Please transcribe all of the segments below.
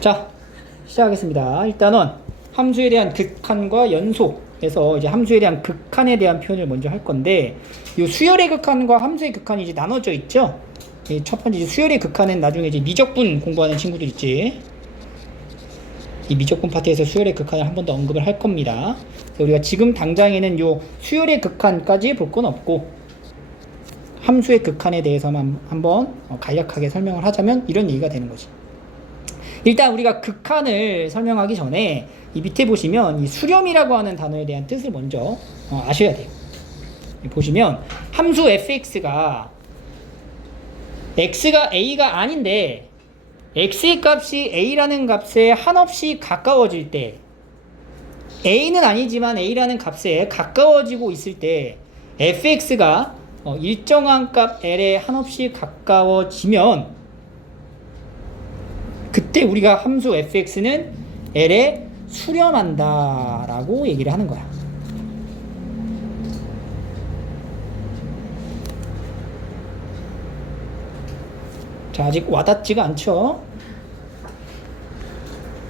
자, 시작하겠습니다. 일단은 함수에 대한 극한과 연속에서 이제 함수에 대한 극한에 대한 표현을 먼저 할 건데, 이 수열의 극한과 함수의 극한이 이제 나눠져 있죠. 첫 번째 수열의 극한은 나중에 이제 미적분 공부하는 친구들 있지. 이 미적분 파트에서 수열의 극한을 한 번 더 언급을 할 겁니다. 그래서 우리가 지금 당장에는 요 수열의 극한까지 볼 건 없고, 함수의 극한에 대해서만 한번 간략하게 설명을 하자면 이런 얘기가 되는 거지. 일단 우리가 극한을 설명하기 전에 이 밑에 보시면 이 수렴이라고 하는 단어에 대한 뜻을 먼저 아셔야 돼요. 보시면 함수 fx가 x가 a가 아닌데 x의 값이 a라는 값에 한없이 가까워질 때, a는 아니지만 a라는 값에 가까워지고 있을 때 fx가 일정한 값 l에 한없이 가까워지면, 그때 우리가 함수 fx는 l에 수렴한다 라고 얘기를 하는 거야. 자, 아직 와닿지가 않죠?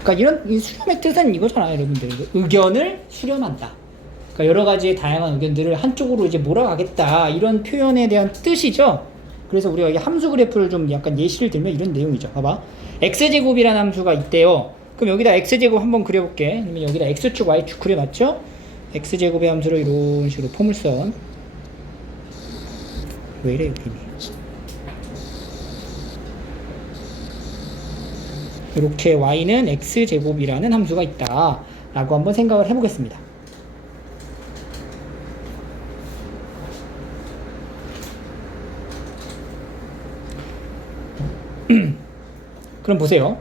그러니까 이 수렴의 뜻은 이거잖아요, 여러분들. 의견을 수렴한다. 그러니까 여러 가지의 다양한 의견들을 한쪽으로 이제 몰아가겠다, 이런 표현에 대한 뜻이죠. 그래서 우리가 이 함수 그래프를 좀 약간 예시를 들면 이런 내용이죠. 봐봐. x제곱이라는 함수가 있대요. 그럼 여기다 x제곱 한번 그려볼게. 그러면 여기다 x축, y축 그려놨죠? x제곱의 함수를 이런 식으로 포물선. 왜 이래, 여기. 이렇게 y는 x제곱이라는 함수가 있다 라고 한번 생각을 해보겠습니다. 그럼 보세요.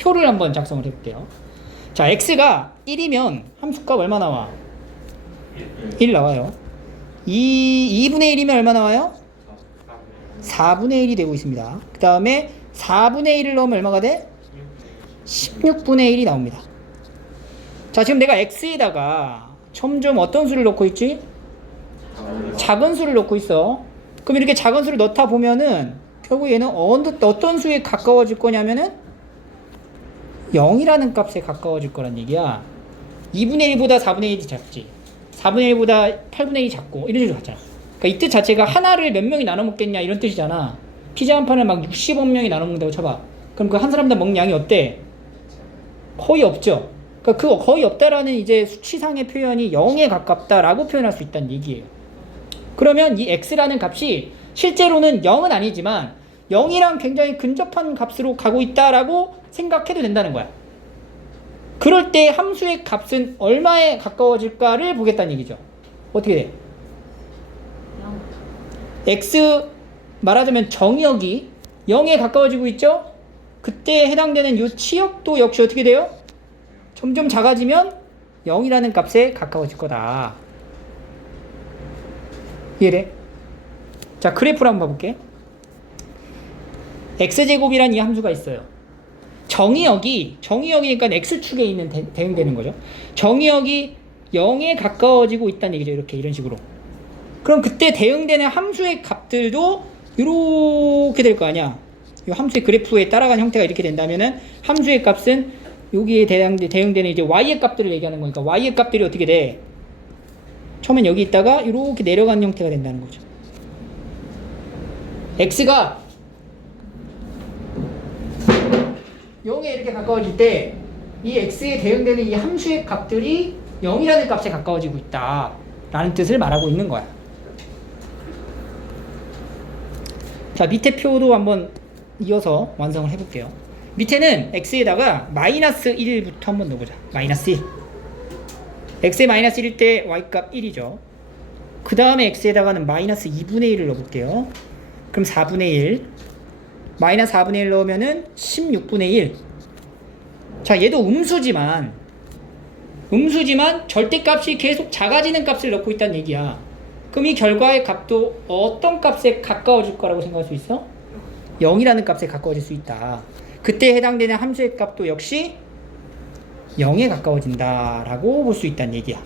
표를 한번 작성을 해볼게요. 자, x가 1이면 함수값 얼마 나와? 1 나와요. 2분의 1이면 얼마 나와요? 4분의 1이 되고 있습니다. 그 다음에 4분의 1을 넣으면 얼마가 돼? 16분의 1이 나옵니다. 자, 지금 내가 x에다가 점점 어떤 수를 넣고 있지? 작은 수를 넣고 있어. 그럼 이렇게 작은 수를 넣다 보면은 결국 얘는 어떤 수에 가까워질 거냐면은 0이라는 값에 가까워질 거란 얘기야. 2분의 1보다 4분의 1이 작지, 4분의 1보다 8분의 1이 작고, 이런 식으로 갔잖아. 그러니까 이 뜻 자체가 하나를 몇 명이 나눠 먹겠냐 이런 뜻이잖아. 피자 한 판을 막 60억 명이 나눠 먹는다고 쳐봐. 그럼 그 한 사람당 먹는 양이 어때? 거의 없죠. 그러니까 그 거의 없다라는 이제 수치상의 표현이 0에 가깝다라고 표현할 수 있다는 얘기예요. 그러면 이 x라는 값이 실제로는 0은 아니지만 0이랑 굉장히 근접한 값으로 가고 있다라고 생각해도 된다는 거야. 그럴 때 함수의 값은 얼마에 가까워질까를 보겠다는 얘기죠. 어떻게 돼? x 말하자면 정의역이 0에 가까워지고 있죠? 그때 해당되는 이 치역도 역시 어떻게 돼요? 점점 작아지면 0이라는 값에 가까워질 거다. 이해돼? 자, 그래프를 한번 봐볼게. x제곱이란 이 함수가 있어요. 정의역이니까 x축에 있는 대응되는 거죠. 정의역이 0에 가까워지고 있다는 얘기죠. 이런 식으로. 그럼 그때 대응되는 함수의 값들도 이렇게 될 거 아니야. 이 함수의 그래프에 따라가는 형태가 이렇게 된다면은 함수의 값은 여기에 대응되는 이제 y의 값들을 얘기하는 거니까 y의 값들이 어떻게 돼? 처음엔 여기 있다가 이렇게 내려가는 형태가 된다는 거죠. x가 0에 이렇게 가까워질 때 이 x에 대응되는 이 함수의 값들이 0이라는 값에 가까워지고 있다 라는 뜻을 말하고 있는 거야. 자, 밑에 표도 한번 이어서 완성을 해볼게요. 밑에는 x에다가 마이너스 1부터 한번 넣어보자. 마이너스 1. x에 마이너스 1일 때 y값 1이죠. 그 다음에 x에다가는 마이너스 2분의 1을 넣어볼게요. 그럼 4분의 1. 마이너스 4분의 1 넣으면은 16분의 1. 자, 얘도 음수지만 절대값이 계속 작아지는 값을 넣고 있다는 얘기야. 그럼 이 결과의 값도 어떤 값에 가까워질 거라고 생각할 수 있어? 0이라는 값에 가까워질 수 있다. 그때 해당되는 함수의 값도 역시 0에 가까워진다라고 볼 수 있다는 얘기야.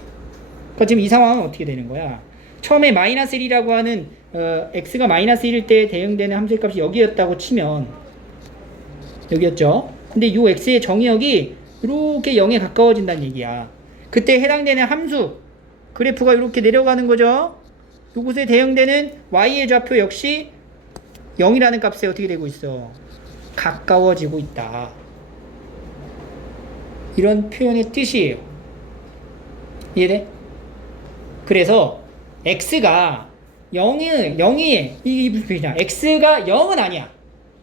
그러니까 지금 이 상황은 어떻게 되는 거야? 처음에 마이너스 1이라고 하는 x가 마이너스 1일 때 대응되는 함수의 값이 여기였다고 치면, 여기였죠? 근데 요 x의 정의역이 이렇게 0에 가까워진다는 얘기야. 그때 해당되는 함수 그래프가 이렇게 내려가는 거죠. 요것에 대응되는 y의 좌표 역시 0이라는 값에 어떻게 되고 있어? 가까워지고 있다. 이런 표현의 뜻이에요. 이해돼? 그래서 x가 0이 이게 무슨 표현이야? x가 0은 아니야.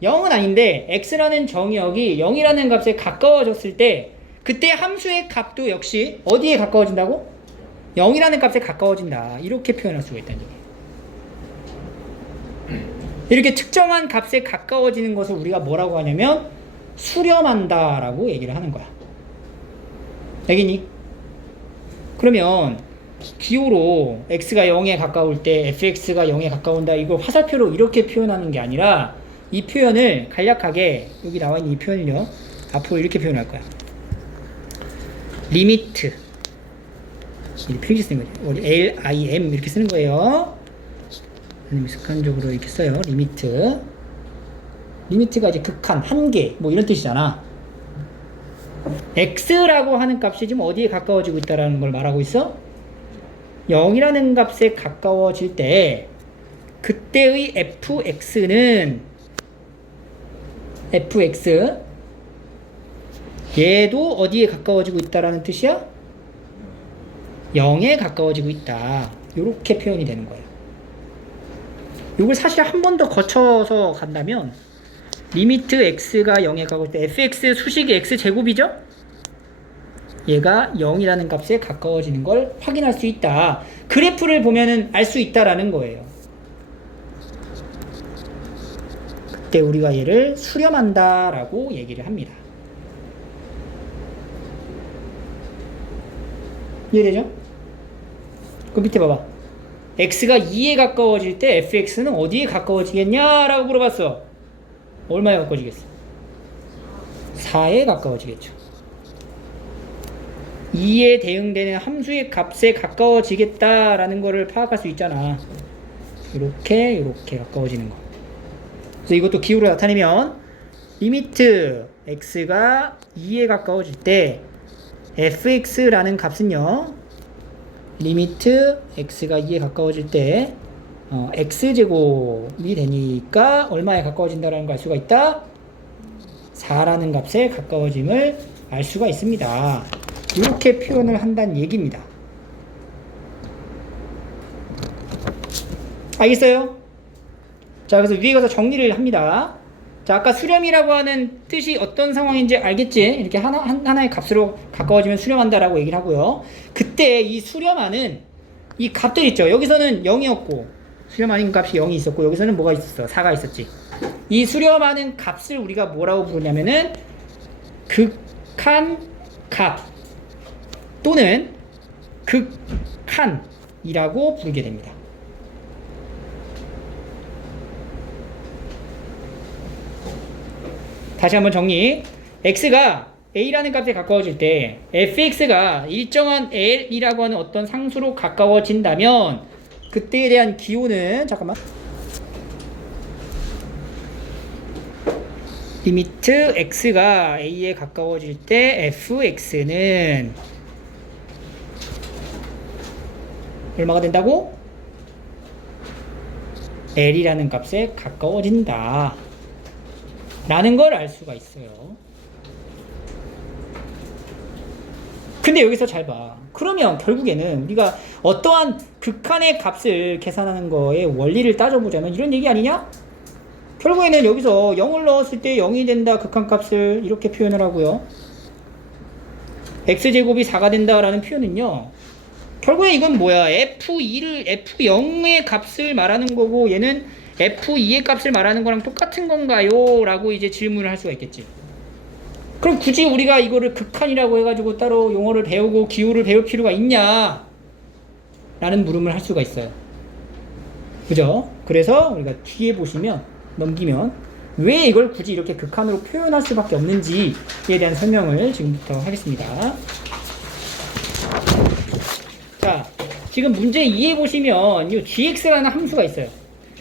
0은 아닌데 x라는 정의역이 0이라는 값에 가까워졌을 때 그때 함수의 값도 역시 어디에 가까워진다고? 0이라는 값에 가까워진다. 이렇게 표현할 수가 있다는 얘기예요. 이렇게 특정한 값에 가까워지는 것을 우리가 뭐라고 하냐면 수렴한다 라고 얘기를 하는 거야. 알겠니? 그러면 기호로 x가 0에 가까울 때 fx가 0에 가까운다 이걸 화살표로 이렇게 표현하는 게 아니라 이 표현을 간략하게 여기 나와 있는 이 표현을요 앞으로 이렇게 표현할 거야. 리미트 이 필기 쓰는 거죠. 우리 LIM 이렇게 쓰는 거예요. 습관적으로 이렇게 써요. 리미트가 이제 극한, 한계 뭐 이런 뜻이잖아. x라고 하는 값이 지금 어디에 가까워지고 있다라는 걸 말하고 있어? 0이라는 값에 가까워질 때 그때의 fx는 fx 얘도 어디에 가까워지고 있다라는 뜻이야? 0에 가까워지고 있다. 이렇게 표현이 되는 거예요. 이걸 사실 한 번 더 거쳐서 간다면 리미트 x가 0에 가까울 때 fx 수식이 x제곱이죠? 얘가 0이라는 값에 가까워지는 걸 확인할 수 있다. 그래프를 보면은 알 수 있다라는 거예요. 그때 우리가 얘를 수렴한다 라고 얘기를 합니다. 이해되죠? 그 밑에 봐봐. x가 2에 가까워질 때 fx는 어디에 가까워지겠냐? 라고 물어봤어. 얼마에 가까워지겠어? 4에 가까워지겠죠. 2에 대응되는 함수의 값에 가까워지겠다라는 거를 파악할 수 있잖아. 이렇게 가까워지는 거. 그래서 이것도 기호로 나타내면 리미트 x가 2에 가까워질 때 fx라는 값은요. 리미트 x가 2에 가까워질 때 x제곱이 되니까 얼마에 가까워진다라는 걸 알 수가 있다. 4라는 값에 가까워짐을 알 수가 있습니다. 이렇게 표현을 한다는 얘기입니다. 알겠어요? 자, 그래서 위에 가서 정리를 합니다. 자, 아까 수렴이라고 하는 뜻이 어떤 상황인지 알겠지? 이렇게 하나의 값으로 가까워지면 수렴한다라고 얘기를 하고요. 그때 이 수렴하는 이 값들 있죠. 여기서는 0이었고 수렴하는 값이 0이 있었고 여기서는 뭐가 있었어? 4가 있었지. 이 수렴하는 값을 우리가 뭐라고 부르냐면은 극한 값 또는 극한이라고 부르게 됩니다. 다시 한번 정리. x가 a라는 값에 가까워질 때 fx가 일정한 l이라고 하는 어떤 상수로 가까워진다면 그때에 대한 기호는 잠깐만. 리미트 x가 a에 가까워질 때 fx는 얼마가 된다고? l이라는 값에 가까워진다 라는 걸 알 수가 있어요. 근데 여기서 잘 봐. 그러면 결국에는 우리가 어떠한 극한의 값을 계산하는 거에 원리를 따져보자면 이런 얘기 아니냐? 결국에는 여기서 0을 넣었을 때 0이 된다 극한값을 이렇게 표현을 하고요. x제곱이 4가 된다라는 표현은요. 결국에 이건 뭐야? F0의 값을 말하는 거고 얘는 F2의 값을 말하는 거랑 똑같은 건가요? 라고 이제 질문을 할 수가 있겠지. 그럼 굳이 우리가 이거를 극한이라고 해가지고 따로 용어를 배우고 기호를 배울 필요가 있냐? 라는 물음을 할 수가 있어요. 그죠? 그래서 우리가 뒤에 보시면 넘기면 왜 이걸 굳이 이렇게 극한으로 표현할 수밖에 없는지에 대한 설명을 지금부터 하겠습니다. 자, 지금 문제 2에 보시면 이 gx라는 함수가 있어요.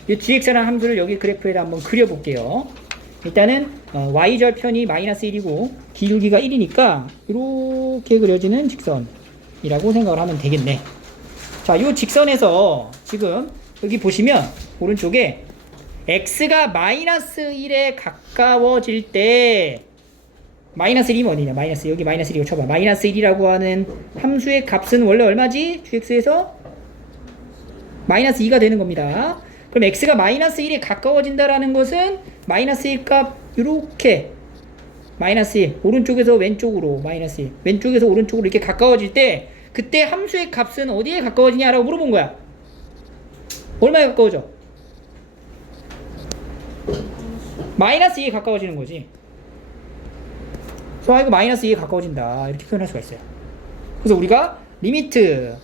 이 gx라는 함수를 여기 그래프에다 한번 그려볼게요. 일단은 y절편이 마이너스 1이고 기울기가 1이니까 이렇게 그려지는 직선이라고 생각을 하면 되겠네. 자, 이 직선에서 지금 여기 보시면 오른쪽에 x가 마이너스 1에 가까워질 때 마이너스 1이면 어디냐? 마이너스 여기 마이너스 1이고 쳐봐. 마이너스 1이라고 하는 함수의 값은 원래 얼마지? gx에서 마이너스 2가 되는 겁니다. 그럼 x가 마이너스 1에 가까워진다라는 것은 마이너스 1 값 이렇게 마이너스 1 오른쪽에서 왼쪽으로 마이너스 1 왼쪽에서 오른쪽으로 이렇게 가까워질 때 그때 함수의 값은 어디에 가까워지냐라고 물어본 거야. 얼마에 가까워져? 마이너스 2에 가까워지는 거지. 그래서 이거 마이너스 2에 가까워진다 이렇게 표현할 수가 있어요. 그래서 우리가 리미트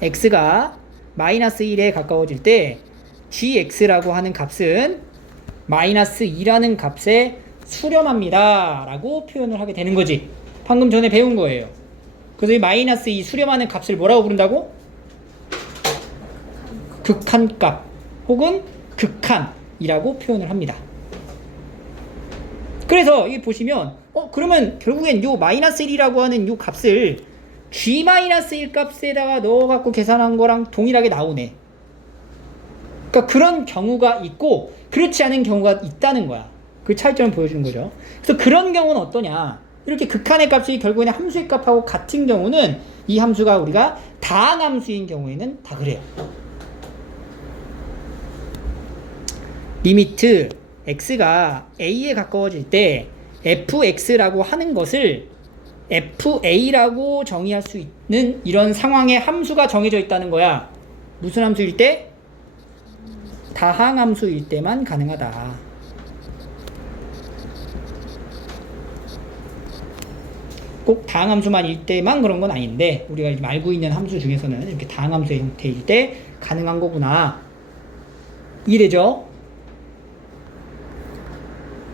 x가 마이너스 1에 가까워질 때 gx라고 하는 값은 마이너스 2라는 값에 수렴합니다 라고 표현을 하게 되는 거지. 방금 전에 배운 거예요. 그래서 이 마이너스 2 수렴하는 값을 뭐라고 부른다고? 극한값 혹은 극한이라고 표현을 합니다. 그래서 여기 보시면 그러면 결국엔 요 마이너스 1이라고 하는 요 값을 g-1 값에다가 넣어갖고 계산한 거랑 동일하게 나오네. 그러니까 그런 경우가 있고 그렇지 않은 경우가 있다는 거야. 그 차이점을 보여주는 거죠. 그래서 그런 경우는 어떠냐? 이렇게 극한의 값이 결국에는 함수의 값하고 같은 경우는 이 함수가 우리가 다항함수인 경우에는 다 그래요. 리미트 x가 a에 가까워질 때 fx라고 하는 것을 fa라고 정의할 수 있는 이런 상황에 함수가 정해져 있다는 거야. 무슨 함수일 때? 다항함수일 때만 가능하다. 꼭 다항함수만일 때만 그런 건 아닌데 우리가 지금 알고 있는 함수 중에서는 이렇게 다항함수의 형태일 때 가능한 거구나. 이해되죠?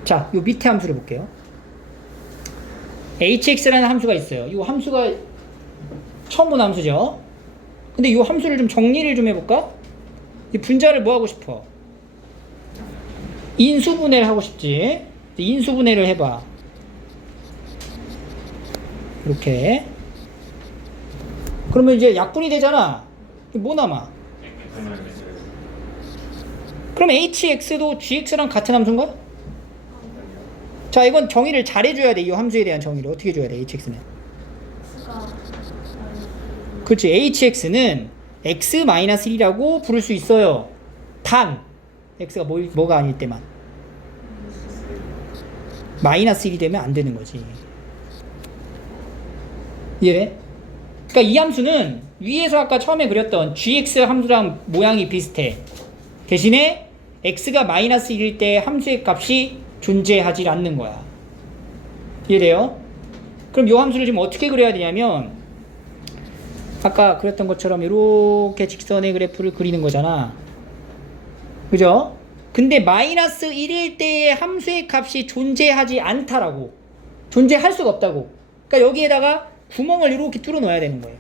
자, 요 밑에 함수를 볼게요. hx라는 함수가 있어요. 이 함수가 처음 본 함수죠. 근데 이 함수를 좀 정리를 좀 해볼까? 이 분자를 뭐 하고 싶어? 인수분해를 하고 싶지. 인수분해를 해봐. 이렇게. 그러면 이제 약분이 되잖아. 뭐 남아? 그럼 hx도 gx랑 같은 함수인가? 자, 이건 정의를 잘 해줘야 돼. 이 함수에 대한 정의를 어떻게 해줘야 돼? hx는 그렇지. hx는 x-1이라고 부를 수 있어요. 단 x가 뭐가 아닐 때만 마이너스 1이 되면 안 되는 거지. 이해돼? 그러니까 이 함수는 위에서 아까 처음에 그렸던 gx 함수랑 모양이 비슷해. 대신에 x가 마이너스 1일 때 함수의 값이 존재하지 않는 거야. 이해돼요? 그럼 이 함수를 지금 어떻게 그려야 되냐면 아까 그렸던 것처럼 이렇게 직선의 그래프를 그리는 거잖아. 그죠? 근데 마이너스 1일 때의 함수의 값이 존재하지 않다라고. 존재할 수가 없다고. 그러니까 여기에다가 구멍을 이렇게 뚫어 놓아야 되는 거예요.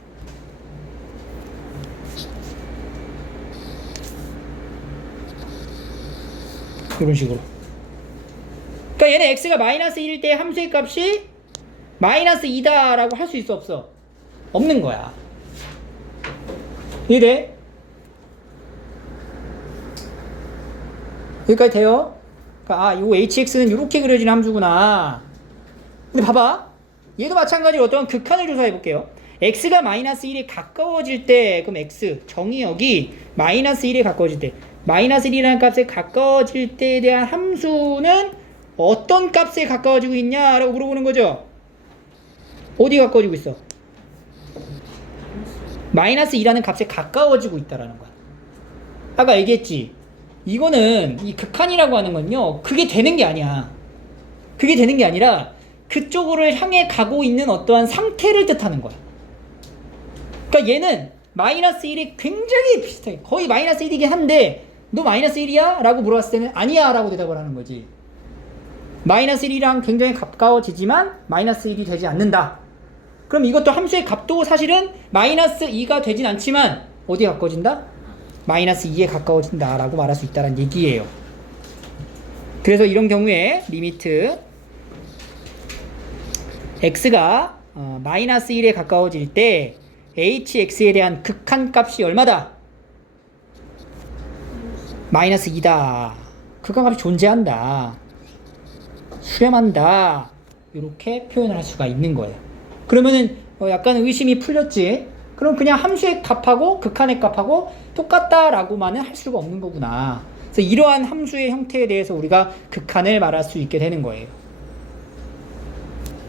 이런 식으로. 그러니까 얘네 x가 마이너스 1일 때 함수의 값이 마이너스 2다 라고 할 수 있어 없어? 없는 거야. 이해돼? 여기까지 돼요? 그러니까 요 hx는 이렇게 그려지는 함수구나. 근데 봐봐. 얘도 마찬가지로 어떤 극한을 조사해 볼게요. x가 마이너스 1에 가까워질 때 그럼 x 정의역이 마이너스 1에 가까워질 때 마이너스 1이라는 값에 가까워질 때에 대한 함수는 어떤 값에 가까워지고 있냐라고 물어보는 거죠. 어디 가까워지고 있어? 마이너스 2라는 값에 가까워지고 있다라는 거야. 아까 얘기했지. 이거는 이 극한이라고 하는 건요. 그게 되는 게 아니야. 그게 되는 게 아니라 그쪽으로 향해 가고 있는 어떠한 상태를 뜻하는 거야. 그러니까 얘는 마이너스 1이 굉장히 비슷해. 거의 마이너스 1이긴 한데 너 마이너스 1이야? 라고 물어봤을 때는 아니야 라고 대답을 하는 거지. 마이너스 1이랑 굉장히 가까워지지만 마이너스 1이 되지 않는다. 그럼 이것도 함수의 값도 사실은 마이너스 2가 되진 않지만 어디에 가까워진다? 마이너스 2에 가까워진다 라고 말할 수 있다는 얘기예요. 그래서 이런 경우에 리미트 x가 마이너스 1에 가까워질 때 hx에 대한 극한값이 얼마다? 마이너스 2다. 극한값이 존재한다. 수렴한다. 이렇게 표현을 할 수가 있는 거예요. 그러면은 약간 의심이 풀렸지? 그럼 그냥 함수의 값하고 극한의 값하고 똑같다라고만은 할 수가 없는 거구나. 그래서 이러한 함수의 형태에 대해서 우리가 극한을 말할 수 있게 되는 거예요.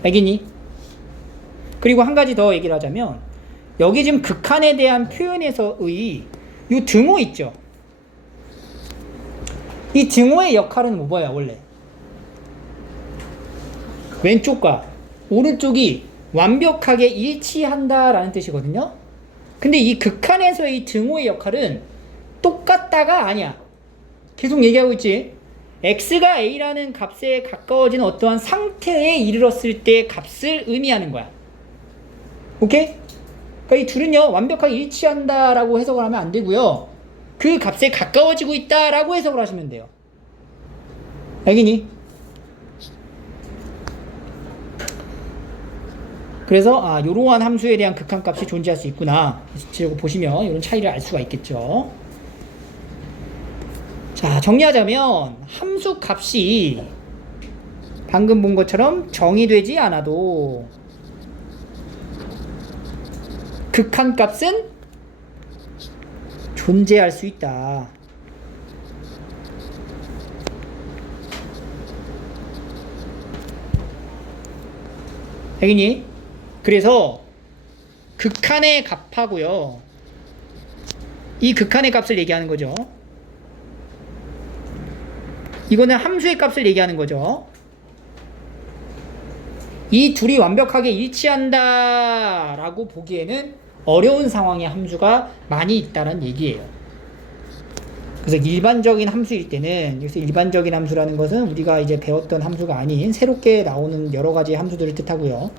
알겠니? 그리고 한 가지 더 얘기를 하자면 여기 지금 극한에 대한 표현에서의 이 등호 있죠? 이 등호의 역할은 뭐야 원래? 왼쪽과 오른쪽이 완벽하게 일치한다라는 뜻이거든요. 근데 이 극한에서의 이 등호의 역할은 똑같다가 아니야. 계속 얘기하고 있지. x가 a라는 값에 가까워진 어떠한 상태에 이르렀을 때 값을 의미하는 거야. 오케이? 그러니까 이 둘은요 완벽하게 일치한다라고 해석을 하면 안 되고요. 그 값에 가까워지고 있다라고 해석을 하시면 돼요. 알겠니? 그래서 이러한 함수에 대한 극한값이 존재할 수 있구나. 그래서 보시면 이런 차이를 알 수가 있겠죠. 자, 정리하자면 함수 값이 방금 본 것처럼 정의되지 않아도 극한값은 존재할 수 있다. 알겠니? 그래서 극한의 값하고요. 이 극한의 값을 얘기하는 거죠. 이거는 함수의 값을 얘기하는 거죠. 이 둘이 완벽하게 일치한다 라고 보기에는 어려운 상황의 함수가 많이 있다는 얘기예요. 그래서 일반적인 함수일 때는, 여기서 일반적인 함수라는 것은 우리가 이제 배웠던 함수가 아닌 새롭게 나오는 여러 가지 함수들을 뜻하고요.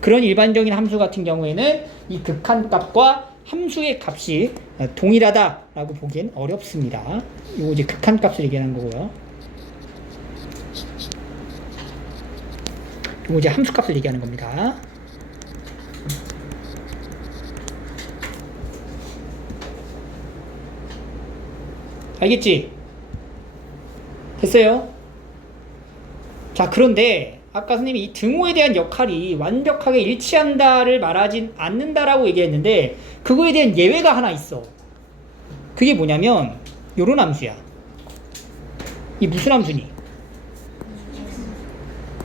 그런 일반적인 함수 같은 경우에는 이 극한값과 함수의 값이 동일하다라고 보기엔 어렵습니다. 이거 이제 극한값을 얘기하는 거고요. 이거 이제 함수값을 얘기하는 겁니다. 알겠지? 됐어요? 자, 그런데 아까 선생님이 이 등호에 대한 역할이 완벽하게 일치한다를 말하진 않는다라고 얘기했는데 그거에 대한 예외가 하나 있어. 그게 뭐냐면 요런 함수야. 이 무슨 함수니?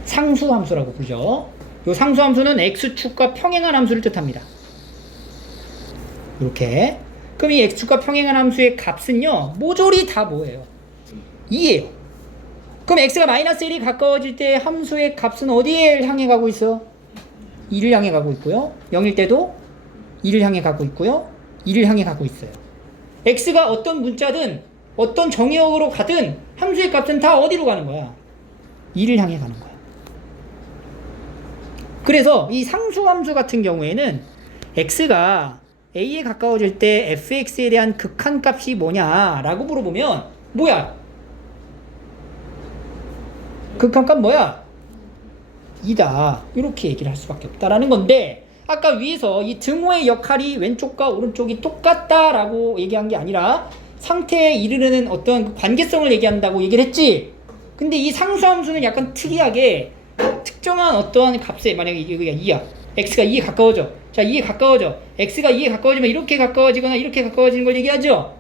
상수함수라고 부르죠. 요 상수함수는 x축과 평행한 함수를 뜻합니다. 이렇게. 그럼 이 x축과 평행한 함수의 값은요 모조리 다 뭐예요? 2예요. 그럼 x가 마이너스 1이 가까워질 때 함수의 값은 어디에 향해 가고 있어? 2를 향해 가고 있고요. 0일 때도 2를 향해 가고 있고요. 2를 향해 가고 있어요. x가 어떤 문자든 어떤 정의역으로 가든 함수의 값은 다 어디로 가는 거야? 2를 향해 가는 거야. 그래서 이 상수함수 같은 경우에는 x가 a에 가까워질 때 fx에 대한 극한값이 뭐냐라고 물어보면 뭐야? 극한값 뭐야? 2다. 이렇게 얘기를 할 수밖에 없다라는 건데 아까 위에서 이 등호의 역할이 왼쪽과 오른쪽이 똑같다라고 얘기한 게 아니라 상태에 이르는 어떤 관계성을 얘기한다고 얘기를 했지. 근데 이 상수함수는 약간 특이하게 특정한 어떠한 값에 만약에 이게 2야. x가 2에 가까워져. 자, 2에 가까워져. x가 2에 가까워지면 이렇게 가까워지거나 이렇게 가까워지는 걸 얘기하죠.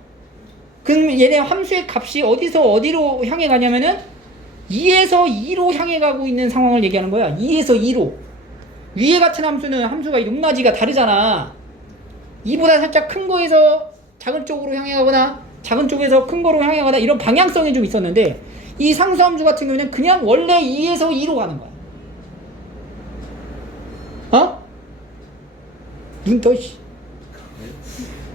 그럼 얘네 함수의 값이 어디서 어디로 향해 가냐면은 2에서 2로 향해 가고 있는 상황을 얘기하는 거야. 2에서 2로. 위에 같은 함수는 함수가 높낮이가 다르잖아. 2보다 살짝 큰 거에서 작은 쪽으로 향해 가거나 작은 쪽에서 큰 거로 향해 가거나 이런 방향성이 좀 있었는데 이 상수함수 같은 경우는 그냥 원래 2에서 2로 가는 거야. 어? 눈 떠, 씨.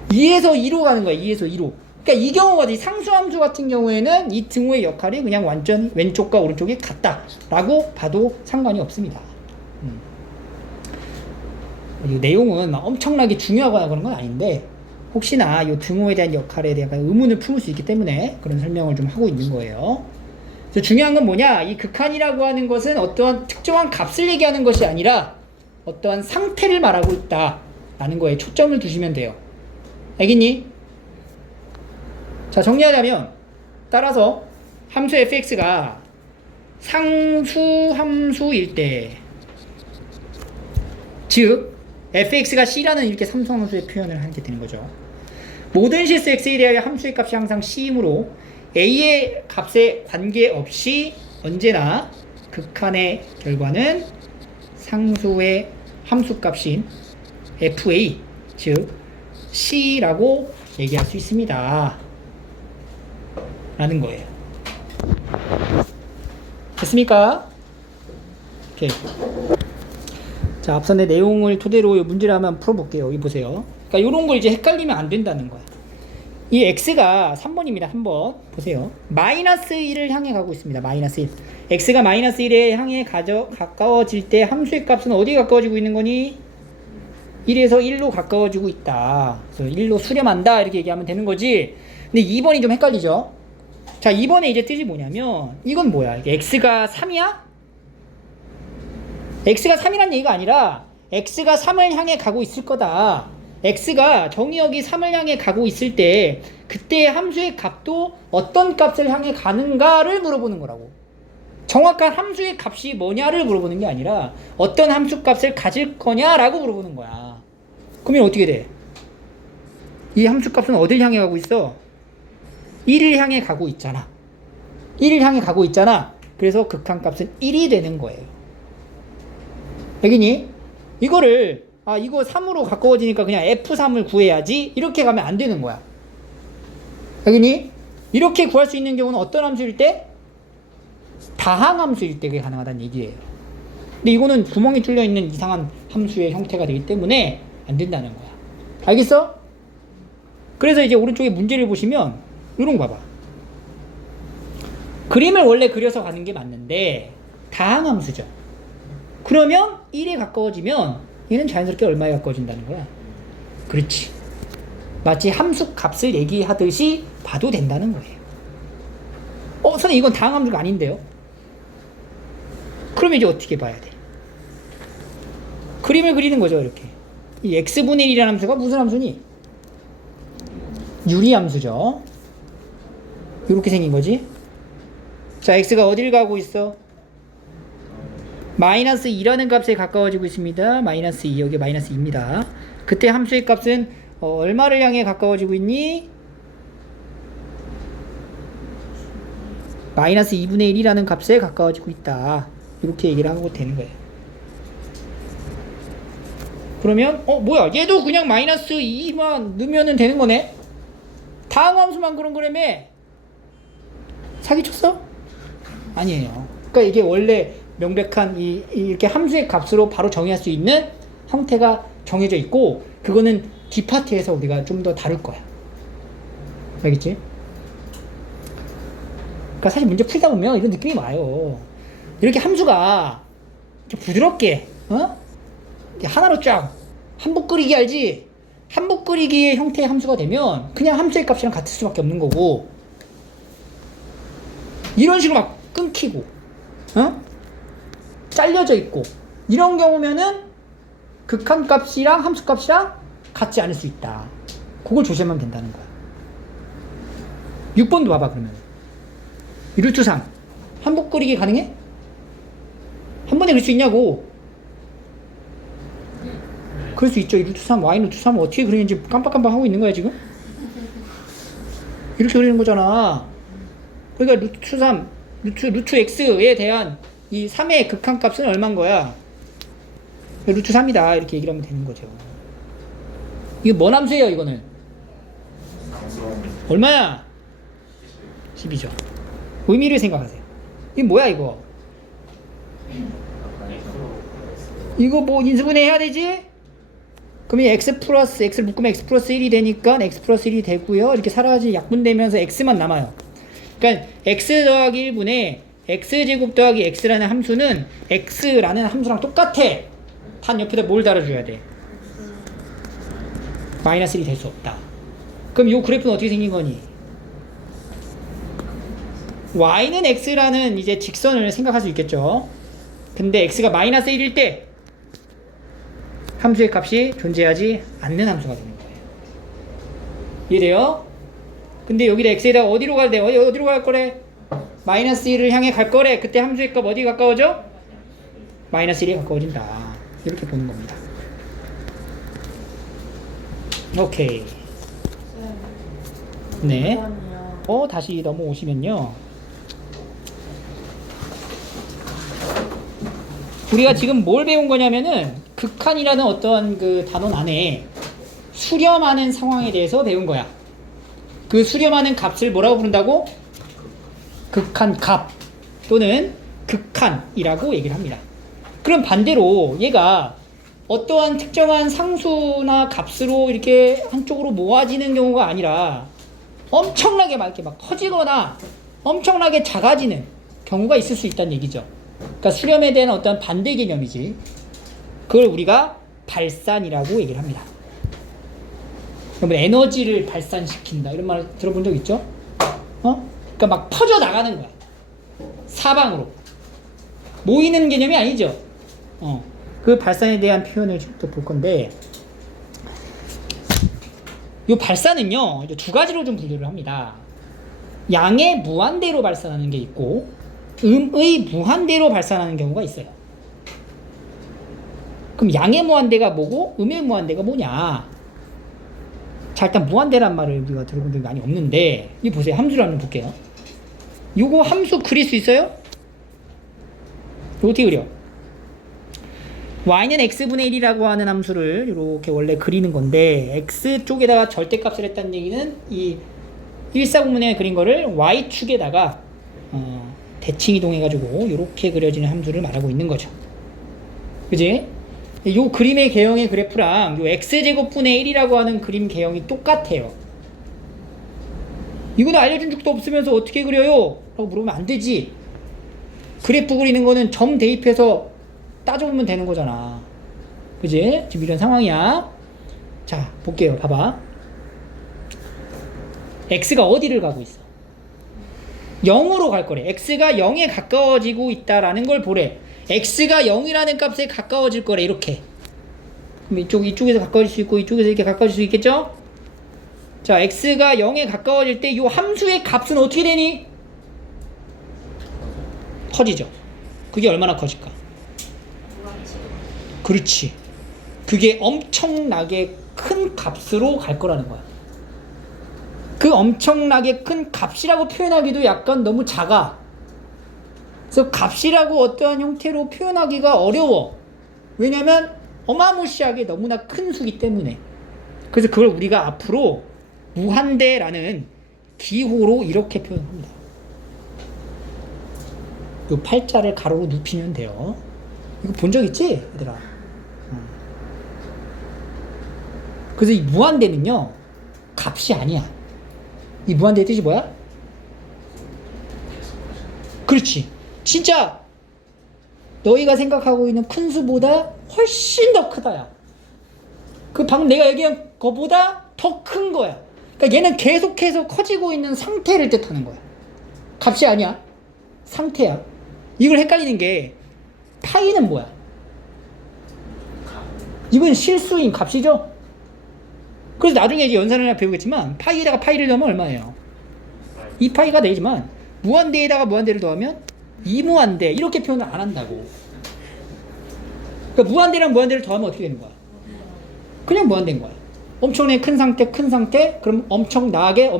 2에서 2로 가는 거야. 2에서 2로. 그러니까 이 경우가 이 상수함수 같은 경우에는 이 등호의 역할이 그냥 완전 왼쪽과 오른쪽이 같다라고 봐도 상관이 없습니다. 이 내용은 엄청나게 중요하거나 그런 건 아닌데 혹시나 이 등호에 대한 역할에 대한 의문을 품을 수 있기 때문에 그런 설명을 좀 하고 있는 거예요. 그래서 중요한 건 뭐냐? 이 극한이라고 하는 것은 어떠한 특정한 값을 얘기하는 것이 아니라 어떠한 상태를 말하고 있다라는 거에 초점을 두시면 돼요. 알겠니? 자, 정리하자면 따라서 함수 fx가 상수 함수일 때, 즉 fx가 c라는 이렇게 삼성함수의 표현을 하게 되는 거죠. 모든 실수 x에 대하여 함수의 값이 항상 c이므로 a의 값에 관계없이 언제나 극한의 결과는 상수의 함수값인 fa, 즉 c라고 얘기할 수 있습니다 라는 거예요. 됐습니까? 오케이. 자, 앞선 내 내용을 토대로 이 문제를 한번 풀어볼게요. 여기 보세요. 그러니까 이런 걸 이제 헷갈리면 안 된다는 거야. 이 x가 3번입니다. 한번 보세요. 마이너스 1을 향해 가고 있습니다. 마이너스 1. x가 마이너스 1에 향해 가까워질 때 함수의 값은 어디에 가까워지고 있는 거니? 1에서 1로 가까워지고 있다. 그래서 1로 수렴한다. 이렇게 얘기하면 되는 거지. 근데 2번이 좀 헷갈리죠? 자, 2번에 이제 뜻이 뭐냐면 이건 뭐야? 이게 x가 3이야? x가 3이란 얘기가 아니라 x가 3을 향해 가고 있을 거다. x가 정의역이 3을 향해 가고 있을 때 그때의 함수의 값도 어떤 값을 향해 가는가를 물어보는 거라고. 정확한 함수의 값이 뭐냐를 물어보는 게 아니라 어떤 함수 값을 가질 거냐라고 물어보는 거야. 그러면 어떻게 돼? 이 함수 값은 어딜 향해 가고 있어? 1을 향해 가고 있잖아. 1을 향해 가고 있잖아. 그래서 극한값은 1이 되는 거예요. 알겠니? 이거를 이거 3으로 가까워지니까 그냥 F3을 구해야지 이렇게 가면 안 되는 거야. 알겠니? 이렇게 구할 수 있는 경우는 어떤 함수일 때? 다항함수일 때 그게 가능하다는 얘기예요. 근데 이거는 구멍이 뚫려 있는 이상한 함수의 형태가 되기 때문에 안 된다는 거야. 알겠어? 그래서 이제 오른쪽에 문제를 보시면 이런 거 봐봐. 그림을 원래 그려서 가는 게 맞는데 다항함수죠. 그러면 1에 가까워지면 얘는 자연스럽게 얼마에 가까워진다는 거야? 그렇지. 마치 함수 값을 얘기하듯이 봐도 된다는 거예요. 선생님 이건 다항함수가 아닌데요? 그럼 이제 어떻게 봐야 돼? 그림을 그리는 거죠. 이렇게 이 x분의 1이라는 함수가 무슨 함수니? 유리함수죠. 이렇게 생긴 거지. 자, x가 어딜 가고 있어? 마이너스 2라는 값에 가까워지고 있습니다. 마이너스 2, 여기 마이너스 2입니다. 그때 함수의 값은 얼마를 향해 가까워지고 있니? 마이너스 2분의 1이라는 값에 가까워지고 있다. 이렇게 얘기를 하고 되는 거예요. 그러면 뭐야, 얘도 그냥 마이너스 2만 넣으면 되는 거네? 다항함수만 그런 거라며? 사기쳤어? 아니에요. 그러니까 이게 원래 명백한 이렇게 함수의 값으로 바로 정의할 수 있는 형태가 정해져 있고, 그거는 뒷파트에서 우리가 좀 더 다룰 거야. 알겠지? 그러니까 사실 문제 풀다 보면 이런 느낌이 와요. 이렇게 함수가 이렇게 부드럽게 하나로 쫙 한복 그리기 알지? 한복 그리기의 형태의 함수가 되면 그냥 함수의 값이랑 같을 수밖에 없는 거고, 이런 식으로 막 끊기고 잘려져 있고 이런 경우면은 극한값이랑 함수값이랑 같지 않을 수 있다. 그걸 조심하면 된다는 거야. 6번도 봐봐. 그러면 루트 3 한복 그리기 가능해? 한 번에 그릴 수 있냐고. 그럴 수 있죠. 이 루트 3 y 루트 3을 어떻게 그리는지 깜빡깜빡 하고 있는 거야 지금. 이렇게 그리는 거잖아. 그러니까 루트 3 루트 x에 대한 이 3의 극한값은 얼마인 거야? 루트 3이다. 이렇게 얘기를 하면 되는 거죠. 이거 뭔 함수예요 이거는? 얼마야? 10이죠. 의미를 생각하세요. 이게 뭐야 이거? 이거 뭐 인수분해 해야 되지? 그러면 x 플러스 x를 묶으면 x 플러스 1이 되니까 x 플러스 1이 되고요. 이렇게 사라지 약분되면서 x만 남아요. 그러니까 x 더하기 1분의 x제곱 더하기 x라는 함수는 x라는 함수랑 똑같아. 단 옆에다 뭘 달아줘야 돼? 마이너스 1이 될 수 없다. 그럼 이 그래프는 어떻게 생긴 거니? y는 x라는 이제 직선을 생각할 수 있겠죠. 근데 x가 마이너스 1일 때 함수의 값이 존재하지 않는 함수가 되는 거예요. 이해돼요? 근데 여기다 x에다 어디로 갈 때? 어디로 갈 거래? 마이너스 1을 향해 갈 거래. 그때 함수의 값 어디 가까워져? 마이너스 1에 가까워진다. 이렇게 보는 겁니다. 오케이. 네. 다시 넘어오시면요. 우리가 지금 뭘 배운 거냐면은 극한이라는 어떤 그 단원 안에 수렴하는 상황에 대해서 배운 거야. 그 수렴하는 값을 뭐라고 부른다고? 극한값 또는 극한이라고 얘기를 합니다. 그럼 반대로 얘가 어떠한 특정한 상수나 값으로 이렇게 한쪽으로 모아지는 경우가 아니라 엄청나게 막 이렇게 막 커지거나 엄청나게 작아지는 경우가 있을 수 있다는 얘기죠. 그러니까 수렴에 대한 어떤 반대 개념이지. 그걸 우리가 발산이라고 얘기를 합니다. 그러면 에너지를 발산시킨다 이런 말 들어본 적 있죠? 그러니까 막 퍼져 나가는 거야. 사방으로 모이는 개념이 아니죠. 그 발산에 대한 표현을 또 볼 건데, 이 발산은요 두 가지로 좀 분류를 합니다. 양의 무한대로 발산하는 게 있고 음의 무한대로 발산하는 경우가 있어요. 그럼 양의 무한대가 뭐고 음의 무한대가 뭐냐? 자, 일단 무한대란 말을 우리가 들어본 적이 많이 없는데, 이 보세요. 함수를 한번 볼게요. 요거 함수 그릴 수 있어요? 이거 어떻게 그려? y는 x분의 1이라고 하는 함수를 이렇게 원래 그리는 건데, x 쪽에다가 절대값을 했다는 얘기는 이 1사분면에 그린 거를 y축에다가 대칭 이동해가지고 이렇게 그려지는 함수를 말하고 있는 거죠. 그지? 요 그림의 개형의 그래프랑 요 x제곱분의 1이라고 하는 그림 개형이 똑같아요. 이거는 알려준 적도 없으면서 어떻게 그려요? 라고 물으면 안 되지. 그래프 그리는 거는 점 대입해서 따져보면 되는 거잖아. 그지? 지금 이런 상황이야. 자, 볼게요. 봐봐. x가 어디를 가고 있어? 0으로 갈 거래. x가 0에 가까워지고 있다라는 걸 보래. x가 0이라는 값에 가까워질 거래. 이렇게. 그럼 이쪽에서 가까워질 수 있고 이쪽에서 이렇게 가까워질 수 있겠죠? 자, x가 0에 가까워질 때 이 함수의 값은 어떻게 되니? 커지죠. 그게 얼마나 커질까? 그렇지. 그게 엄청나게 큰 값으로 갈 거라는 거야. 그 엄청나게 큰 값이라고 표현하기도 약간 너무 작아. 그래서 값이라고 어떠한 형태로 표현하기가 어려워. 왜냐면 어마무시하게 너무나 큰 수기 때문에. 그래서 그걸 우리가 앞으로 무한대라는 기호로 이렇게 표현합니다. 이 팔자를 가로로 눕히면 돼요. 이거 본 적 있지, 얘들아? 그래서 이 무한대는요, 값이 아니야. 이 무한대의 뜻이 뭐야? 그렇지. 진짜 너희가 생각하고 있는 큰 수보다 훨씬 더 크다야. 그 방금 내가 얘기한 거보다 더 큰 거야. 그러니까 얘는 계속해서 커지고 있는 상태를 뜻하는 거야. 값이 아니야. 상태야. 이걸 헷갈리는 게, 파이는 뭐야? 이건 실수인 값이죠? 그래서 나중에 이제 연산을 배우겠지만, 파이에다가 파이를 넣으면 얼마예요? 2파이가 되지만, 무한대에다가 무한대를 더하면 2무한대. 이렇게 표현을 안 한다고. 그러니까 무한대랑 무한대를 더하면 어떻게 되는 거야? 그냥 무한대인 거야. 엄청나게 큰 상태, 큰 상태, 그럼 엄청나게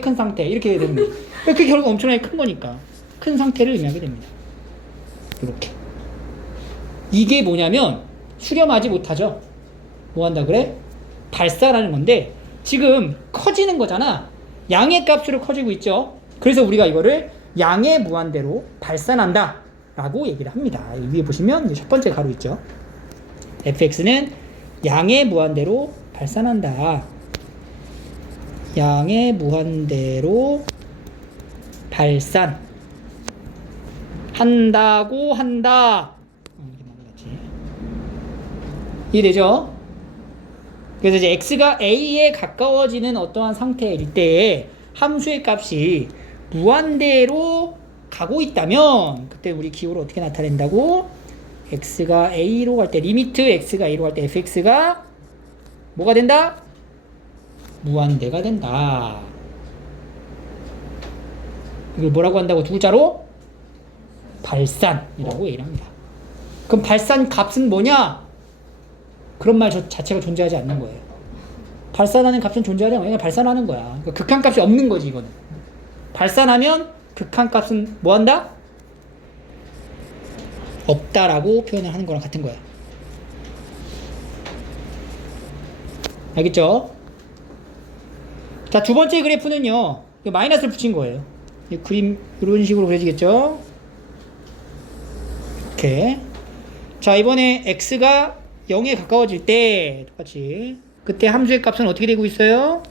큰 상태. 이렇게 되는 거야. 그게 결국 엄청나게 큰 거니까. 큰 상태를 의미하게 됩니다. 이렇게. 이게 뭐냐면, 수렴하지 못하죠? 뭐 한다 그래? 발산하는 건데, 지금 커지는 거잖아. 양의 값으로 커지고 있죠? 그래서 우리가 이거를 양의 무한대로 발산한다 라고 얘기를 합니다. 위에 보시면 첫 번째 가로 있죠. fx는 양의 무한대로 발산한다. 양의 무한대로 발산 한다고 한다. 이해되죠? 그래서 이제 x가 a에 가까워지는 어떠한 상태일 때에 함수의 값이 무한대로 가고 있다면 그때 우리 기호를 어떻게 나타낸다고? x가 a로 갈 때 리미트 x가 a로 갈 때 fx가 뭐가 된다? 무한대가 된다. 이걸 뭐라고 한다고? 두 글자로? 발산이라고 얘기를 합니다. 그럼 발산 값은 뭐냐? 그런 말 자체가 존재하지 않는 거예요. 발산하는 값은 존재하지 않는 거야. 발산하는 거야. 그러니까 극한값이 없는 거지 이거는. 발산하면 극한값은 뭐한다? 없다라고 표현을 하는 거랑 같은 거야. 알겠죠? 자, 두 번째 그래프는요. 마이너스를 붙인 거예요. 이 그림 이런 식으로 그려지겠죠? 이렇게. 자, 이번에 x가 0에 가까워질 때 똑같이 그때 함수의 값은 어떻게 되고 있어요?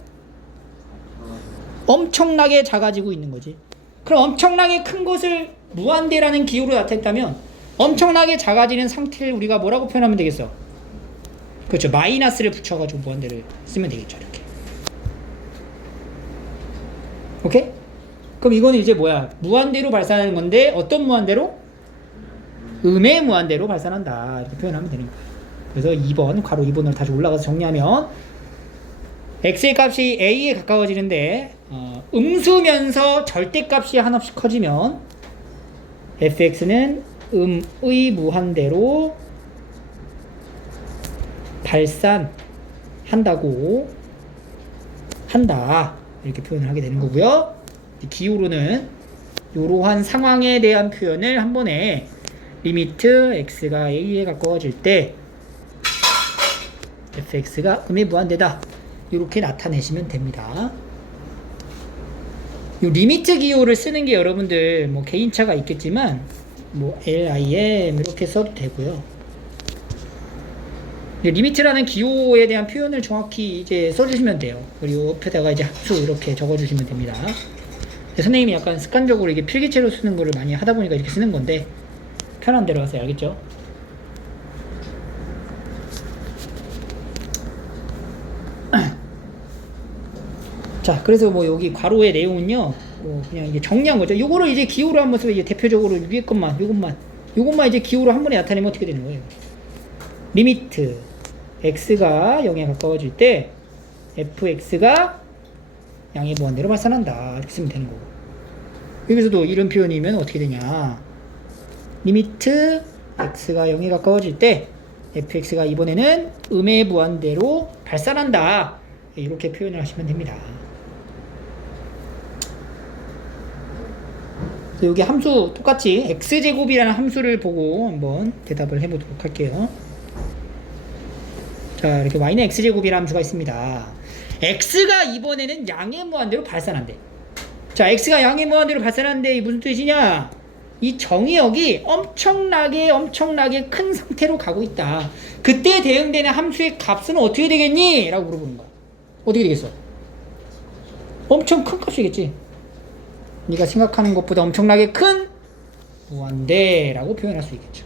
엄청나게 작아지고 있는 거지. 그럼 엄청나게 큰 것을 무한대라는 기호로 나타냈다면 엄청나게 작아지는 상태를 우리가 뭐라고 표현하면 되겠어? 그렇죠. 마이너스를 붙여가지고 무한대를 쓰면 되겠죠. 이렇게. 오케이? 그럼 이거는 이제 뭐야? 무한대로 발산하는 건데 어떤 무한대로? 음의 무한대로 발산한다. 이렇게 표현하면 되는 거예요. 그래서 2번, 괄호 2번으로 다시 올라가서 정리하면 x의 값이 a에 가까워지는데 음수면서 절대값이 한없이 커지면 fx는 음의 무한대로 발산한다고 한다. 이렇게 표현을 하게 되는 거고요. 기호로는 이러한 상황에 대한 표현을 한 번에 리미트 x가 a에 가까워질 때 fx가 음의 무한대다. 이렇게 나타내시면 됩니다. 이 리미트 기호를 쓰는 게 여러분들 뭐 개인차가 있겠지만 뭐 lim 이렇게 써도 되고요. 리미트라는 기호에 대한 표현을 정확히 이제 써주시면 돼요. 그리고 옆에다가 이제 함수 이렇게 적어주시면 됩니다. 선생님이 약간 습관적으로 이게 필기체로 쓰는 거를 많이 하다 보니까 이렇게 쓰는 건데 편한 대로 하세요. 알겠죠? 자, 그래서 뭐 여기 괄호의 내용은요, 뭐 그냥 이게 정리한 거죠. 요거를 이제 기호로 한번 쓰면 이제 대표적으로 위에 것만, 요것만 이제 기호로 한 번에 나타내면 어떻게 되는 거예요? 리미트 x가 0에 가까워질 때 fx가 양의 무한대로 발산한다. 이렇게 쓰면 되는 거고. 여기서도 이런 표현이면 어떻게 되냐? 리미트 x가 0에 가까워질 때 fx가 이번에는 음의 무한대로 발산한다. 이렇게 표현을 하시면 됩니다. 여기 함수 똑같이 x제곱이라는 함수를 보고 한번 대답을 해보도록 할게요. 자, 이렇게 y는 x제곱이라는 함수가 있습니다. x가 이번에는 양의 무한대로 발산한대. 자, x가 양의 무한대로 발산한대. 무슨 뜻이냐? 이 정의역이 엄청나게 큰 상태로 가고 있다. 그때 대응되는 함수의 값은 어떻게 되겠니? 라고 물어보는 거야. 어떻게 되겠어? 엄청 큰 값이겠지. 네가 생각하는 것보다 엄청나게 큰 무한대라고 표현할 수 있겠죠.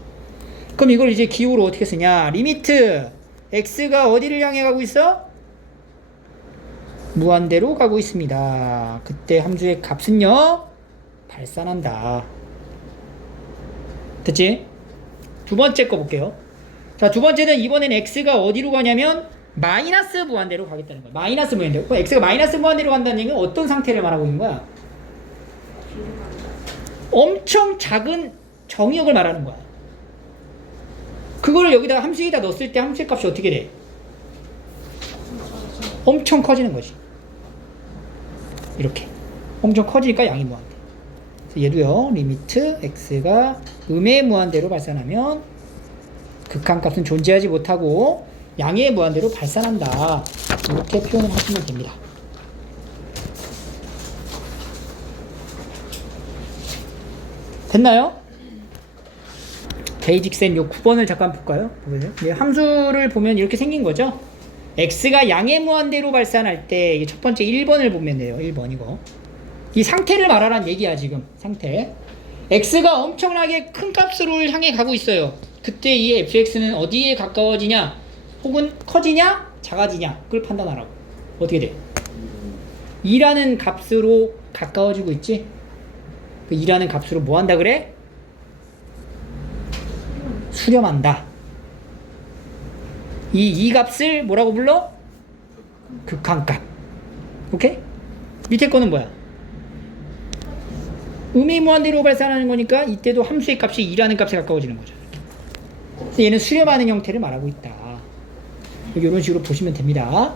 그럼 이걸 이제 기호로 어떻게 쓰냐? 리미트 x가 어디를 향해 가고 있어? 무한대로 가고 있습니다. 그때 함수의 값은요, 발산한다. 됐지? 두 번째 거 볼게요. 자, 두 번째는 이번엔 x가 어디로 가냐면 마이너스 무한대로 가겠다는 거야. 마이너스 무한대로. x가 마이너스 무한대로 간다는 얘기는 어떤 상태를 말하고 있는 거야? 엄청 작은 정의역을 말하는 거야. 그거를 여기다가 함수에다 넣었을 때 함수의 값이 어떻게 돼? 엄청 커지는 거지. 이렇게. 엄청 커지니까 양이 무한대. 그래서 얘도요, 리미트 x가 음의 무한대로 발산하면 극한값은 존재하지 못하고 양의 무한대로 발산한다. 이렇게 표현을 하시면 됩니다. 됐나요? 베이직센 요 9번을 잠깐 볼까요? 보세요. 함수를 보면 이렇게 생긴 거죠? x가 양의 무한대로 발산할 때 첫 번째 1번을 보면 돼요. 1번 이거. 이 상태를 말하라는 얘기야 지금. 상태. x가 엄청나게 큰 값으로 향해 가고 있어요. 그때 이 fx는 어디에 가까워지냐? 혹은 커지냐? 작아지냐? 그걸 판단하라고. 어떻게 돼? 2라는 값으로 가까워지고 있지? 그 2라는 값으로 뭐 한다 그래? 수렴한다. 이 값을 뭐라고 불러? 극한값. 오케이? 밑에 거는 뭐야? 무한대로 발산하는 거니까 이때도 함수의 값이 2라는 값에 가까워지는 거죠. 그래서 얘는 수렴하는 형태를 말하고 있다. 이런 식으로 보시면 됩니다.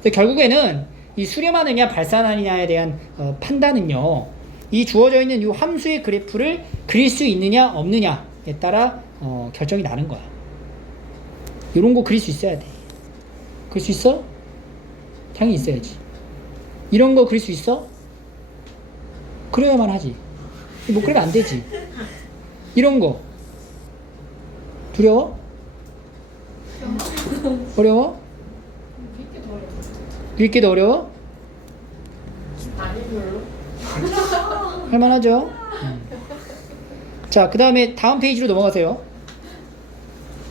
그래서 결국에는 이 수렴하느냐 발산하느냐에 대한 판단은요, 이 주어져 있는 이 함수의 그래프를 그릴 수 있느냐 없느냐에 따라 결정이 나는 거야. 이런 거 그릴 수 있어야 돼. 그릴 수 있어? 당연히 있어야지. 이런 거 그릴 수 있어? 그래야만 하지. 못 그리면 안 되지. 이런 거 두려워? 어려워? 읽기도 어려워? 아니 별로. 할만하죠? 자, 그 다음에 다음 페이지로 넘어가세요.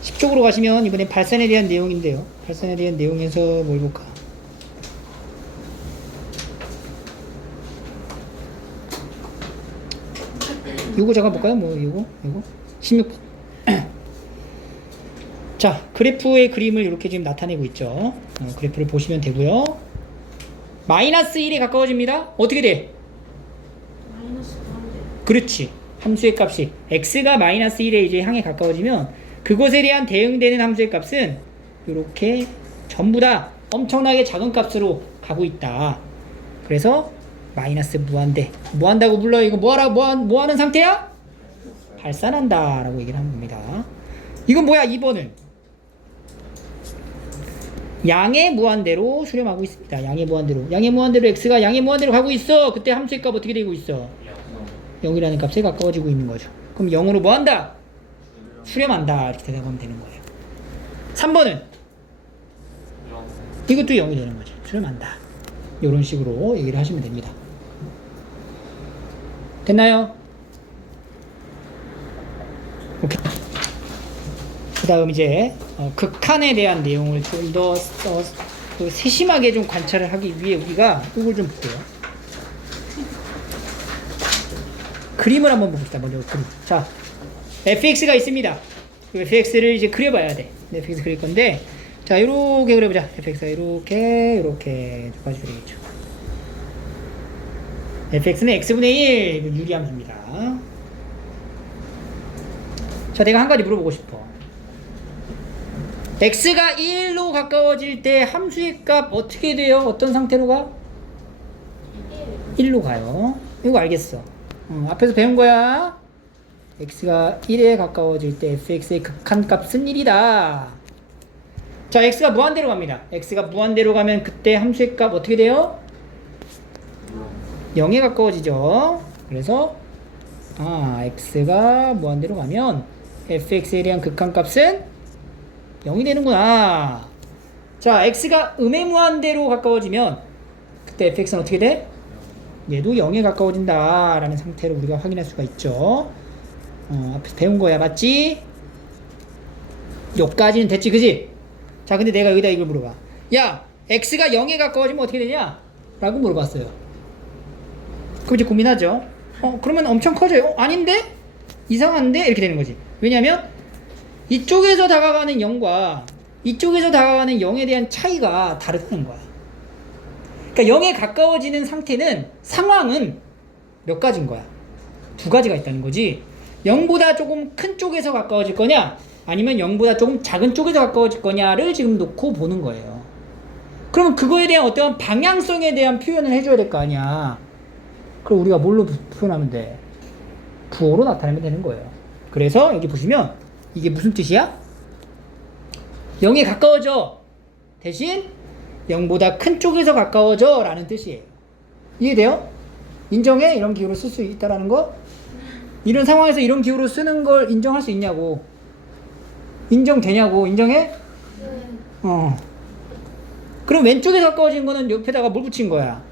10쪽으로 가시면 이번엔 발산에 대한 내용인데요. 발산에 대한 내용에서 뭘 볼까? 요거 잠깐 볼까요? 뭐 요거 16번. 자, 그래프의 그림을 이렇게 지금 나타내고 있죠. 그래프를 보시면 되고요. 마이너스 1에 가까워집니다. 어떻게 돼? 마이너스 4인데. 그렇지. 함수의 값이 x가 마이너스 1에 이제 향해 가까워지면 그것에 대한 대응되는 함수의 값은 이렇게 전부 다 엄청나게 작은 값으로 가고 있다. 그래서 마이너스 무한대. 뭐 한다고 불러요? 이거 뭐 하는 상태야? 발산한다 라고 얘기를 합니다. 이건 뭐야? 2번은 양의 무한대로 수렴하고 있습니다. 양의 무한대로 x가 양의 무한대로 가고 있어. 그때 함수의 값 어떻게 되고 있어? 0이라는 값에 가까워지고 있는 거죠. 그럼 0으로 뭐 한다? 수렴한다. 이렇게 대답하면 되는 거예요. 3번은 이것도 0이 되는 거죠. 수렴한다. 이런 식으로 얘기를 하시면 됩니다. 됐나요? 오케이. 그 다음 이제 극한에 대한 내용을 좀 더 세심하게 좀 관찰을 하기 위해 우리가 이걸 좀 볼게요. 그림을 한번 봅시다. 먼저 그림. 자, fx가 있습니다. fx를 이제 그려봐야 돼. fx 그릴 건데, 자, 이렇게 그려보자. fx가 이렇게 두 가지 그리겠죠. fx는 x분의 1 유리함수입니다. 자, 내가 한 가지 물어보고 싶어. x가 1로 가까워질 때 함수의 값 어떻게 돼요? 어떤 상태로 가? 1로 가요. 이거 알겠어. 앞에서 배운 거야. x가 1에 가까워질 때 fx의 극한값은 1이다. 자, x가 무한대로 갑니다. x가 무한대로 가면 그때 함수의 값 어떻게 돼요? 0에 가까워지죠. 그래서 x가 무한대로 가면 fx에 대한 극한값은 0이 되는구나. 자, x가 음의 무한대로 가까워지면 그때 fx는 어떻게 돼? 얘도 0에 가까워진다 라는 상태로 우리가 확인할 수가 있죠. 앞에서 배운 거야. 맞지? 여기까지는 됐지, 그지? 자, 근데 내가 여기다 이걸 물어봐. 야, x가 0에 가까워지면 어떻게 되냐? 라고 물어봤어요. 그럼 이제 고민하죠. 그러면 엄청 커져요. 아닌데? 이상한데? 이렇게 되는 거지. 왜냐면 이쪽에서 다가가는 0과 이쪽에서 다가가는 0에 대한 차이가 다르다는 거야. 그러니까 0에 가까워지는 상태는, 상황은 몇 가지인 거야? 두 가지가 있다는 거지. 0보다 조금 큰 쪽에서 가까워질 거냐, 아니면 0보다 조금 작은 쪽에서 가까워질 거냐를 지금 놓고 보는 거예요. 그러면 그거에 대한 어떠한 방향성에 대한 표현을 해줘야 될 거 아니야. 그럼 우리가 뭘로 표현하면 돼? 부호로 나타내면 되는 거예요. 그래서 여기 보시면 이게 무슨 뜻이야? 0에 가까워져 대신 0보다 큰 쪽에서 가까워져 라는 뜻이에요. 이해돼요? 인정해? 이런 기호를 쓸 수 있다라는 거? 이런 상황에서 이런 기호로 쓰는 걸 인정할 수 있냐고. 인정되냐고. 인정해? 네. 그럼 왼쪽에 가까워진 거는 옆에다가 뭘 붙인 거야?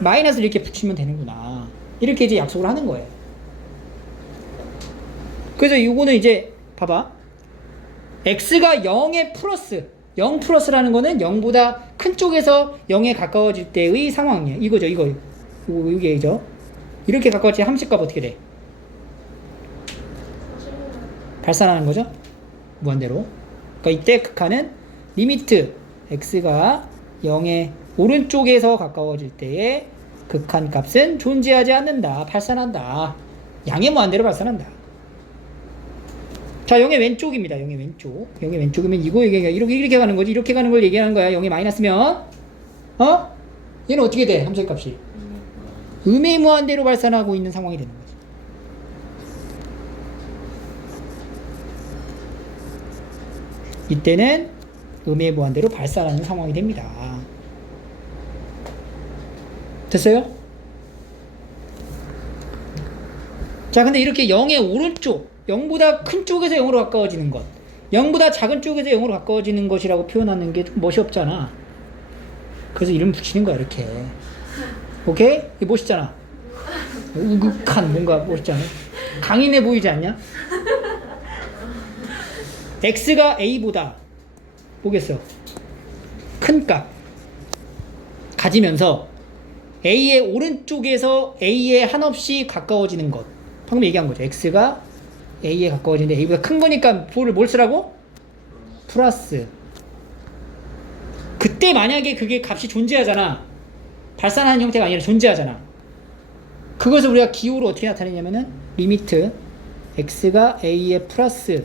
마이너스를 이렇게 붙이면 되는구나. 이렇게 이제 약속을 하는 거예요. 그래서 이거는 이제 봐봐. x가 0에 플러스, 0 플러스라는 거는 0보다 큰 쪽에서 0에 가까워질 때의 상황이에요. 이거죠, 이거. 이게죠. 이렇게 가까워지 함수값 어떻게 돼? 발산하는 거죠? 무한대로. 그러니까 이때 극한은 리미트 x가 0의 오른쪽에서 가까워질 때의 극한 값은 존재하지 않는다. 발산한다. 양의 무한대로 발산한다. 자, 0의 왼쪽입니다. 0의 왼쪽. 0의 왼쪽이면 이거 얘기가 이렇게 가는 거지. 이렇게 가는 걸 얘기하는 거야. 0의 마이너스면 얘는 어떻게 돼? 함수의 값이 음의 무한대로 발산하고 있는 상황이 되는 거지. 이때는 음의 무한대로 발산하는 상황이 됩니다. 됐어요? 자, 근데 이렇게 0의 오른쪽, 0보다 큰 쪽에서 0으로 가까워지는 것, 0보다 작은 쪽에서 0으로 가까워지는 것이라고 표현하는 게 좀 멋이 없잖아. 그래서 이름 붙이는 거야, 이렇게. 오케이? 이게 멋있잖아. 우극한 뭔가 멋있잖아. 강인해 보이지 않냐? x가 a보다 뭐겠어? 큰 값 가지면서 a의 오른쪽에서 a에 한없이 가까워지는 것. 방금 얘기한 거죠. x가 a에 가까워지는데 a보다 큰 거니까 뭘 쓰라고? 플러스. 그때 만약에 그게 값이 존재하잖아. 발산하는 형태가 아니라 존재하잖아. 그것을 우리가 기호로 어떻게 나타내냐면은 리미트 x가 a에 플러스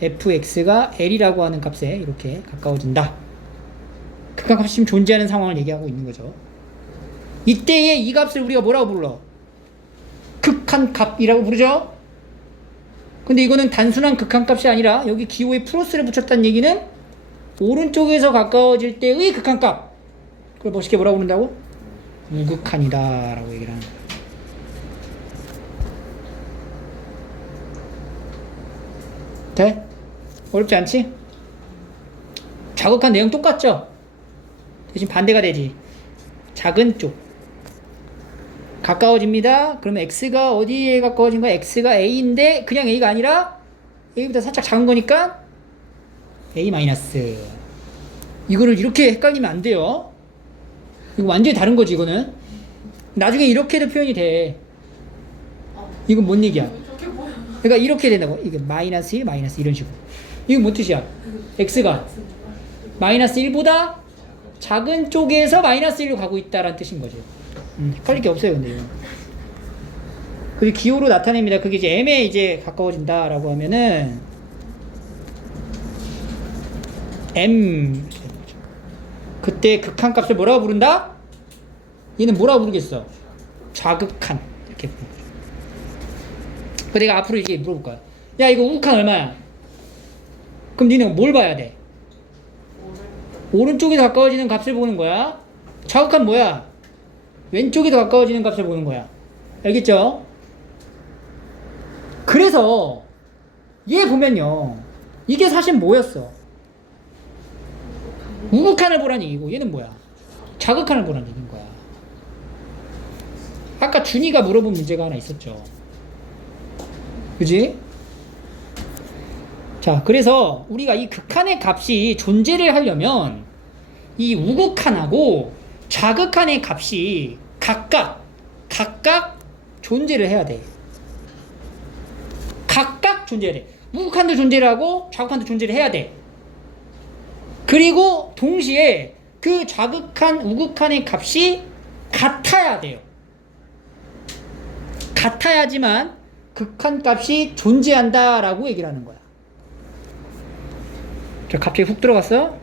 fx가 l이라고 하는 값에 이렇게 가까워진다. 극한 값이 지금 존재하는 상황을 얘기하고 있는 거죠. 이때의 이 값을 우리가 뭐라고 불러? 극한 값이라고 부르죠. 근데 이거는 단순한 극한 값이 아니라 여기 기호에 플러스를 붙였다는 얘기는 오른쪽에서 가까워질 때의 극한 값. 그걸 멋있게 뭐라고 부른다고? 우극한이다 라고 얘기를 하는 거예요. 돼? 어렵지 않지? 자극한 내용 똑같죠? 대신 반대가 되지. 작은 쪽 가까워집니다. 그러면 x가 어디에 가까워진 거야? x가 a인데 그냥 a가 아니라 a보다 살짝 작은 거니까 a 마이너스. 이거를 이렇게 헷갈리면 안 돼요. 이거 완전히 다른 거지. 이거는 나중에 이렇게도 표현이 돼. 이건 뭔 얘기야? 그러니까 이렇게 된다고. 이게 마이너스 1 마이너스 이런 식으로. 이건 뭔 뜻이야? x가 마이너스 1보다 작은 쪽에서 마이너스 1로 가고 있다라는 뜻인 거지. 헷갈릴 게 없어요, 근데 이거. 그리고 기호로 나타냅니다. 그게 이제 m에 이제 가까워진다라고 하면은 m. 그때 극한 값을 뭐라고 부른다? 얘는 뭐라고 부르겠어? 좌극한. 이렇게 부르는 거죠. 그 내가 앞으로 이제 물어볼 거야. 야, 이거 우극한 얼마야? 그럼 니는 뭘 봐야 돼? 오른쪽에서 가까워지는 값을 보는 거야. 좌극한 뭐야? 왼쪽에서 가까워지는 값을 보는 거야. 알겠죠? 그래서 얘 보면요, 이게 사실 뭐였어? 우극한을 보라는 얘기고 얘는 뭐야? 좌극한을 보라는 얘기인 거야. 아까 준이가 물어본 문제가 하나 있었죠. 그지? 자, 그래서 우리가 이 극한의 값이 존재를 하려면 이 우극한하고 좌극한의 값이 각각 존재를 해야 돼. 각각 존재해야 돼. 우극한도 존재를 하고 좌극한도 존재를 해야 돼. 그리고 동시에 그 좌극한, 우극한의 값이 같아야 돼요. 같아야지만 극한 값이 존재한다라고 얘기를 하는 거야. 자, 갑자기 훅 들어갔어?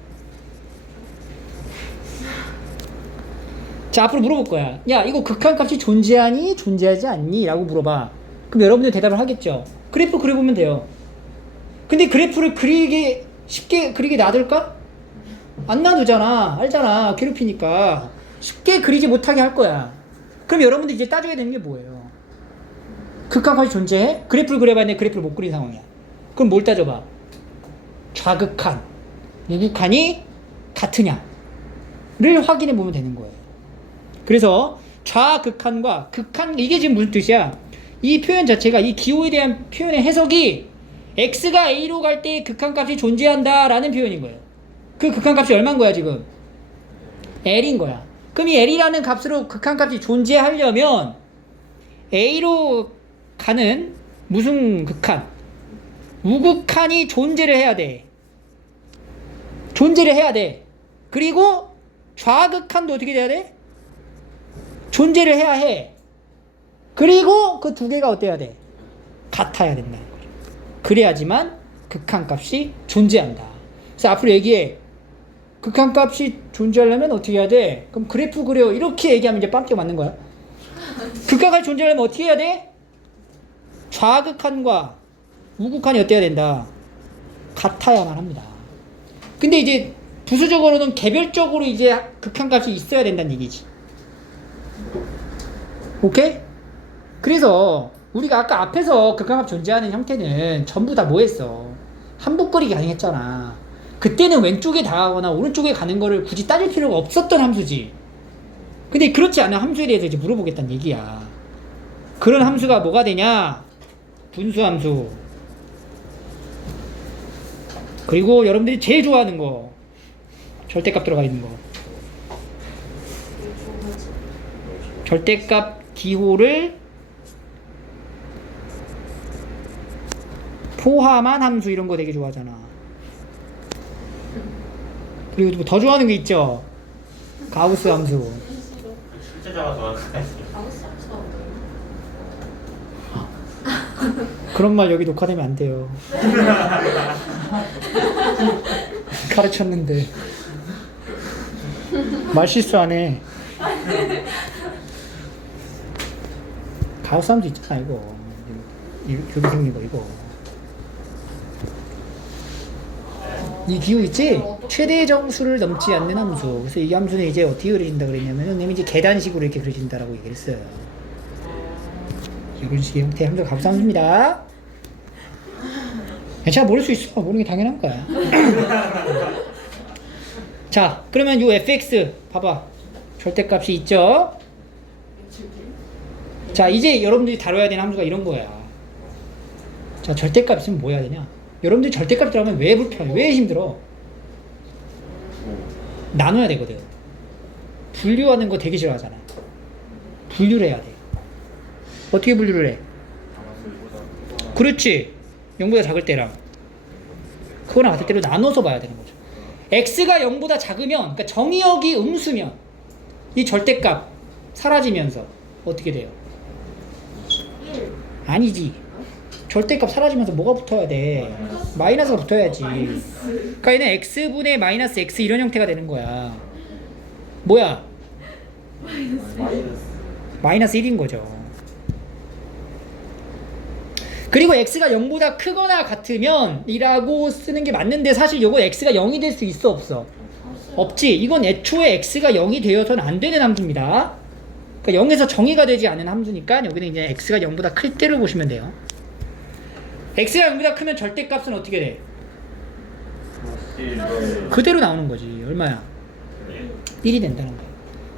자, 앞으로 물어볼 거야. 야, 이거 극한 값이 존재하니? 존재하지 않니? 라고 물어봐. 그럼 여러분들 대답을 하겠죠. 그래프 그려보면 돼요. 근데 그래프를 쉽게 그리게 놔둘까? 안 놔두잖아. 알잖아. 괴롭히니까. 쉽게 그리지 못하게 할 거야. 그럼 여러분들 이제 따져야 되는 게 뭐예요? 극한 값이 존재해? 그래프를 그려봤는데 그래프를 못 그린 상황이야. 그럼 뭘 따져봐? 좌극한, 우극한이 같으냐를 확인해 보면 되는 거예요. 그래서 좌극한과 극한, 이게 지금 무슨 뜻이야? 이 표현 자체가, 이 기호에 대한 표현의 해석이 x가 a로 갈 때 극한값이 존재한다라는 표현인 거예요. 그 극한값이 얼마인 거야 지금? l인 거야. 그럼 이 l이라는 값으로 극한값이 존재하려면 A로 가는 무슨 극한? 우극한이 존재를 해야 돼. 존재를 해야 돼. 그리고 좌극한도 어떻게 돼야 돼? 존재를 해야 해. 그리고 그 두 개가 어때야 돼? 같아야 된다는 거죠. 그래야지만 극한값이 존재한다. 그래서 앞으로 얘기해. 극한값이 존재하려면 어떻게 해야 돼? 그럼 그래프 그려. 이렇게 얘기하면 이제 빵꾸 맞는 거야. 극한값이 존재하려면 어떻게 해야 돼? 좌극한과 우극한이 어때야 된다? 같아야만 합니다. 근데 이제 부수적으로는 개별적으로 이제 극한값이 있어야 된다는 얘기지. 오케이? 그래서 우리가 아까 앞에서 극한값 존재하는 형태는 전부 다 뭐 했어? 한복거리 가능했잖아. 그때는 왼쪽에 다가가거나 오른쪽에 가는 거를 굳이 따질 필요가 없었던 함수지. 근데 그렇지 않은 함수에 대해서 이제 물어보겠다는 얘기야. 그런 함수가 뭐가 되냐? 분수함수. 그리고 여러분들이 제일 좋아하는 거, 절대값 들어가 있는 거. 절대값 기호를 포함한 함수, 이런 거 되게 좋아하잖아. 그리고 뭐 더 좋아하는 게 있죠? 가우스 함수. 실제자가 좋아하는 그런 말 여기 녹화되면 안 돼요. 가르쳤는데 말 실수 안 해. 가우스 함수 있잖아. 이거 여기 생긴 거 이거. 이 기호 있지? 최대 정수를 넘지 않는 함수. 그래서 이 함수는 이제 어떻게 그려진다 그랬냐면 이제 계단식으로 이렇게 그려진다라고 얘기를 했어요. 이런 식의 형태의 함수가 가우스 함수입니다. 괜찮아, 모를 수 있어. 모르는 게 당연한 거야. 자, 그러면 요 fx 봐봐. 절대값이 있죠? 자, 이제 여러분들이 다뤄야 되는 함수가 이런 거야. 자, 절대값 있으면 뭐 해야 되냐? 여러분들이 절대값 들어가면 왜 불편해? 왜 힘들어? 나눠야 되거든. 분류하는 거 되게 싫어하잖아. 분류를 해야 돼. 어떻게 분류를 해? 그렇지. 0보다 작을 때랑 그거랑 같을 때로 나눠서 봐야 되는 거죠. x가 0보다 작으면, 그러니까 정의역이 음수면 이 절대값 사라지면서 어떻게 돼요? 아니지. 절대값 사라지면서 뭐가 붙어야 돼? 마이너스가 붙어야지. 그러니까 얘는 x분의 마이너스 x 이런 형태가 되는 거야. 뭐야? 마이너스 1인 거죠. 그리고 x가 0보다 크거나 같으면 이라고 쓰는 게 맞는데, 사실 요거 x가 0이 될 수 있어 없어? 없지. 이건 애초에 x가 0이 되어서는 안 되는 함수입니다. 그러니까 0에서 정의가 되지 않은 함수니까 여기는 이제 x가 0보다 클 때를 보시면 돼요. x가 0보다 크면 절대값은 어떻게 돼? 그대로 나오는 거지. 얼마야? 1이 된다는 거야.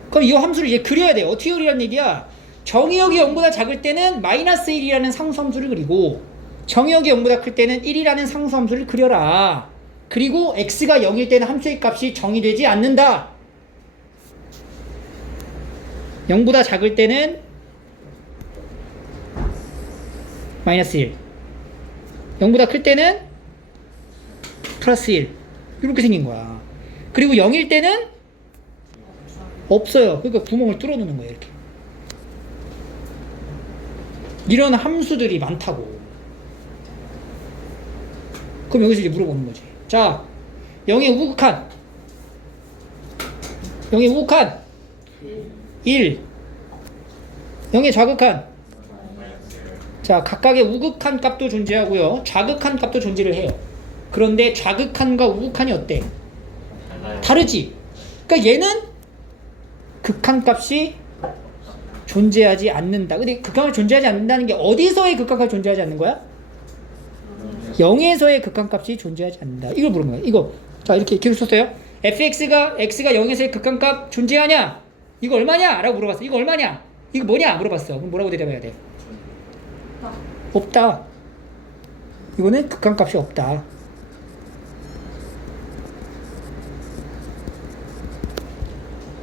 그럼 이 함수를 이제 그려야 돼. 어떻게 그리라는 얘기야? 정의역이 0보다 작을 때는 마이너스 1이라는 상수함수를 그리고, 정의역이 0보다 클 때는 1이라는 상수함수를 그려라. 그리고 x가 0일 때는 함수의 값이 정의되지 않는다. 0보다 작을 때는 마이너스 1, 0보다 클 때는 플러스 1, 이렇게 생긴 거야. 그리고 0일 때는 없어요. 그러니까 구멍을 뚫어놓는 거예요. 이렇게. 이런 함수들이 많다고. 그럼 여기서 이제 물어보는 거지. 자, 0의 우극한 0의 우극한 1, 0의 좌극한. 자, 각각의 우극한 값도 존재하고요, 좌극한 값도 존재를 해요. 그런데 좌극한과 우극한이 어때? 다르지. 그러니까 얘는 극한 값이 존재하지 않는다. 근데 극한값이 존재하지 않는다는 게 어디서의 극한값이 존재하지 않는 거야? 0에서의 극한값이 존재하지 않는다. 이걸 물은 거야. 이거. 자, 이렇게 기록 썼어요. fx가 0에서의 극한값 존재하냐? 이거 얼마냐? 라고 물어봤어. 이거 얼마냐? 이거 뭐냐? 물어봤어. 그럼 뭐라고 대답해야 돼? 없다. 이거는 극한값이 없다.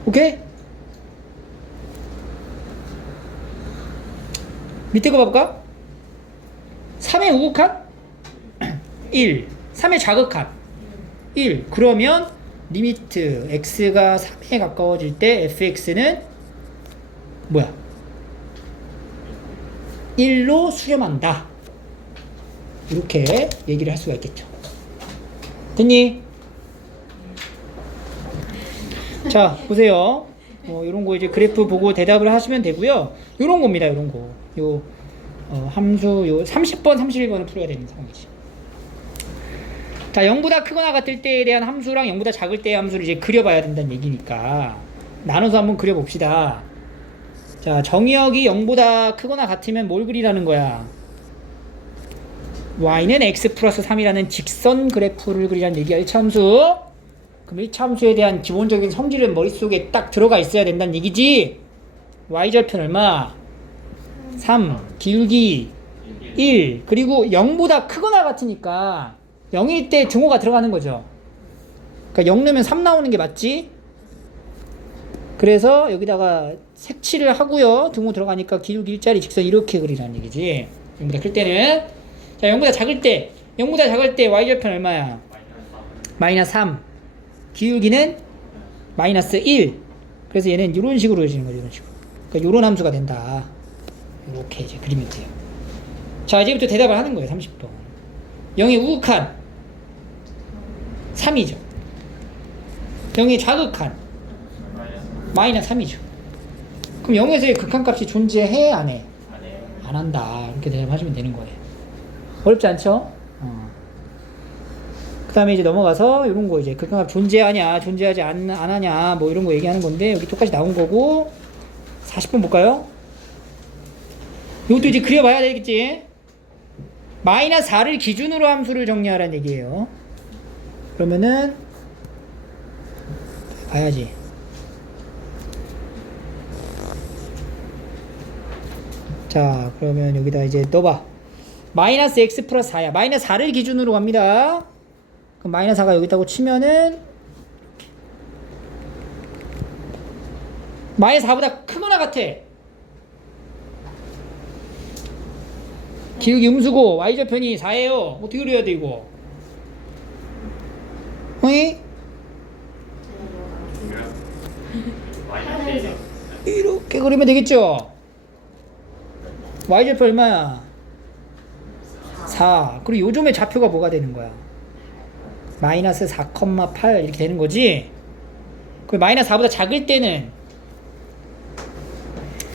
오케이? 밑에 거 봐볼까? 3의 우극한? 1. 3의 좌극한? 1. 그러면 리미트 x가 3에 가까워질 때 fx는 뭐야? 1로 수렴한다. 이렇게 얘기를 할 수가 있겠죠. 됐니? 자, 보세요. 이런 거 이제 그래프 보고 대답을 하시면 되고요. 이런 겁니다. 이런 거. 함수 30번, 31번을 풀어야 되는 상황이지. 자, 0보다 크거나 같을 때에 대한 함수랑 0보다 작을 때의 함수를 이제 그려봐야 된다는 얘기니까 나눠서 한번 그려봅시다. 자, 정의역이 0보다 크거나 같으면 뭘 그리라는 거야? y는 x 플러스 3이라는 직선 그래프를 그리라는 얘기야. 1차 함수. 그럼 1차 함수에 대한 기본적인 성질은 머릿속에 딱 들어가 있어야 된다는 얘기지. y절편 얼마? 3, 기울기 1. 그리고 0보다 크거나 같으니까 0일 때 등호가 들어가는 거죠. 그러니까 0 넣으면 3 나오는 게 맞지? 그래서 여기다가 색칠을 하고요. 등호 들어가니까 기울기 일자리 직선 이렇게 그리라는 얘기지. 0보다 클 때는. 자, 0보다 작을 때. 0보다 작을 때 y절편 얼마야? 마이너스 3. 기울기는 마이너스 1. 그래서 얘는 이런 식으로 그려지는 거죠. 이런 식으로. 그러니까 이런 함수가 된다. 이렇게 이제 그리면 돼요. 자, 이제부터 대답을 하는 거예요. 30번. 0의 우극한 3이죠. 0의 좌극한 마이너스 3이죠. 그럼 0에서의 극한값이 존재해? 안 해? 안 한다. 이렇게 대답하시면 되는 거예요. 어렵지 않죠? 그 다음에 이제 넘어가서 이런 거 이제 극한값 존재하냐 존재하지 안 하냐 뭐 이런 거 얘기하는 건데 여기 똑같이 나온 거고 40번 볼까요? 이것도 이제 그려봐야 되겠지. 마이너스 4를 기준으로 함수를 정리하라는 얘기예요. 그러면은 봐야지. 자, 그러면 여기다 이제 넣어봐. 마이너스 x 플러스 4야. 마이너스 4를 기준으로 갑니다. 그럼 마이너스 4가 여기 있다고 치면은 마이너스 4보다 크거나 같아. 기울기 음수고 y절편이 4예요. 어떻게 그려야 돼 이거? 어이? 이렇게 그리면 되겠죠? y절편 얼마야? 4. 그리고 요즘의 좌표가 뭐가 되는 거야? 마이너스 4,8 이렇게 되는 거지? 그리고 마이너스 4보다 작을 때는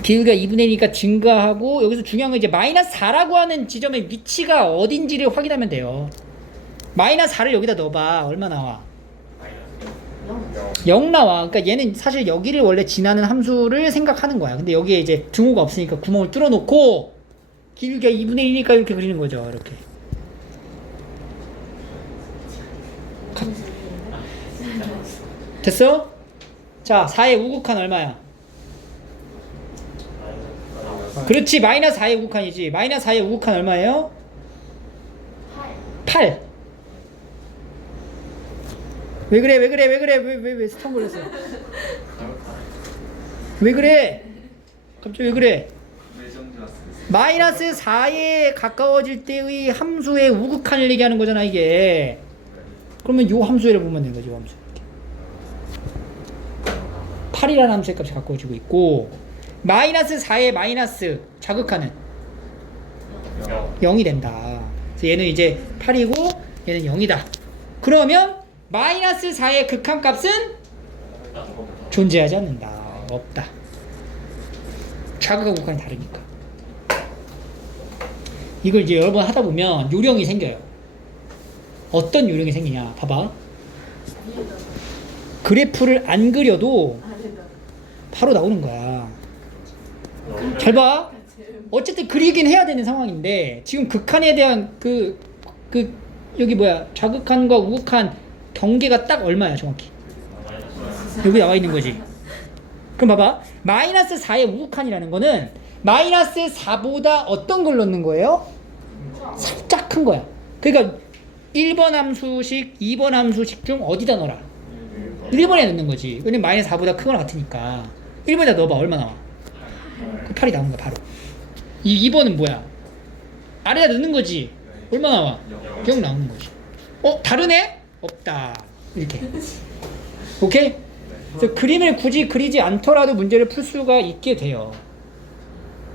기울기가 2분의 1이니까 증가하고 여기서 중요한 건 이제 마이너스 4라고 하는 지점의 위치가 어딘지를 확인하면 돼요. 마이너스 4를 여기다 넣어봐. 얼마 나와? 0 나와. 그러니까 얘는 사실 여기를 원래 지나는 함수를 생각하는 거야. 근데 여기에 이제 등호가 없으니까 구멍을 뚫어 놓고 기울기가 2분의 1이니까 이렇게 그리는 거죠. 이렇게. 됐어? 자, 4의 우극한 얼마야? 그렇지, 마이너스 4의 우극한이지. 마이너스 4의 우극한 얼마예요? 8. 왜 그래? 왜 스턴 걸렸어? 왜 그래? 갑자기 왜 그래? 마이너스 4에 가까워질 때의 함수의 우극한을 얘기하는 거잖아, 이게. 그러면 요 함수를 보면 되는 거지, 요 함수. 8이라는 함수의 값이 가까워지고 있고, 마이너스 4의 마이너스 자극하는 0이 된다. 그래서 얘는 이제 8이고 얘는 0이다. 그러면 마이너스 4의 극한값은 존재하지 않는다. 없다. 자극과 극한이 다르니까. 이걸 이제 여러 번 하다 보면 요령이 생겨요. 어떤 요령이 생기냐? 봐봐. 그래프를 안 그려도 바로 나오는 거야. 잘 봐. 어쨌든 그리긴 해야 되는 상황인데 지금 극한에 대한 여기 뭐야 좌극한과 우극한 경계가 딱 얼마야 정확히? 여기 나와 있는 거지. 그럼 봐봐. 마이너스 4의 우극한이라는 거는 마이너스 4보다 어떤 걸 넣는 거예요? 살짝 큰 거야. 그러니까 1번 함수식, 2번 함수식 중 어디다 넣어라? 1번에 넣는 거지. 왜냐면 마이너스 4보다 크거나 같으니까 1번에다 넣어봐. 얼마 나와? 그 8이 나온 거야 바로. 이 2번은 뭐야? 아래다 넣는 거지. 얼마 나와? 0 나오는 거지. 다르네? 없다. 이렇게. 오케이? 그래서 그림을 굳이 그리지 않더라도 문제를 풀 수가 있게 돼요.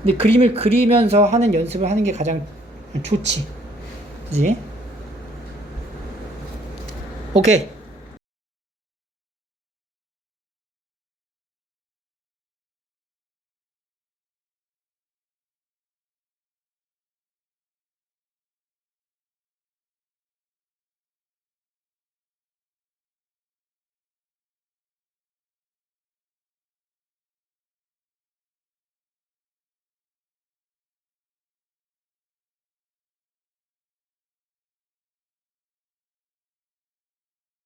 근데 그림을 그리면서 하는 연습을 하는 게 가장 좋지. 그지? 오케이.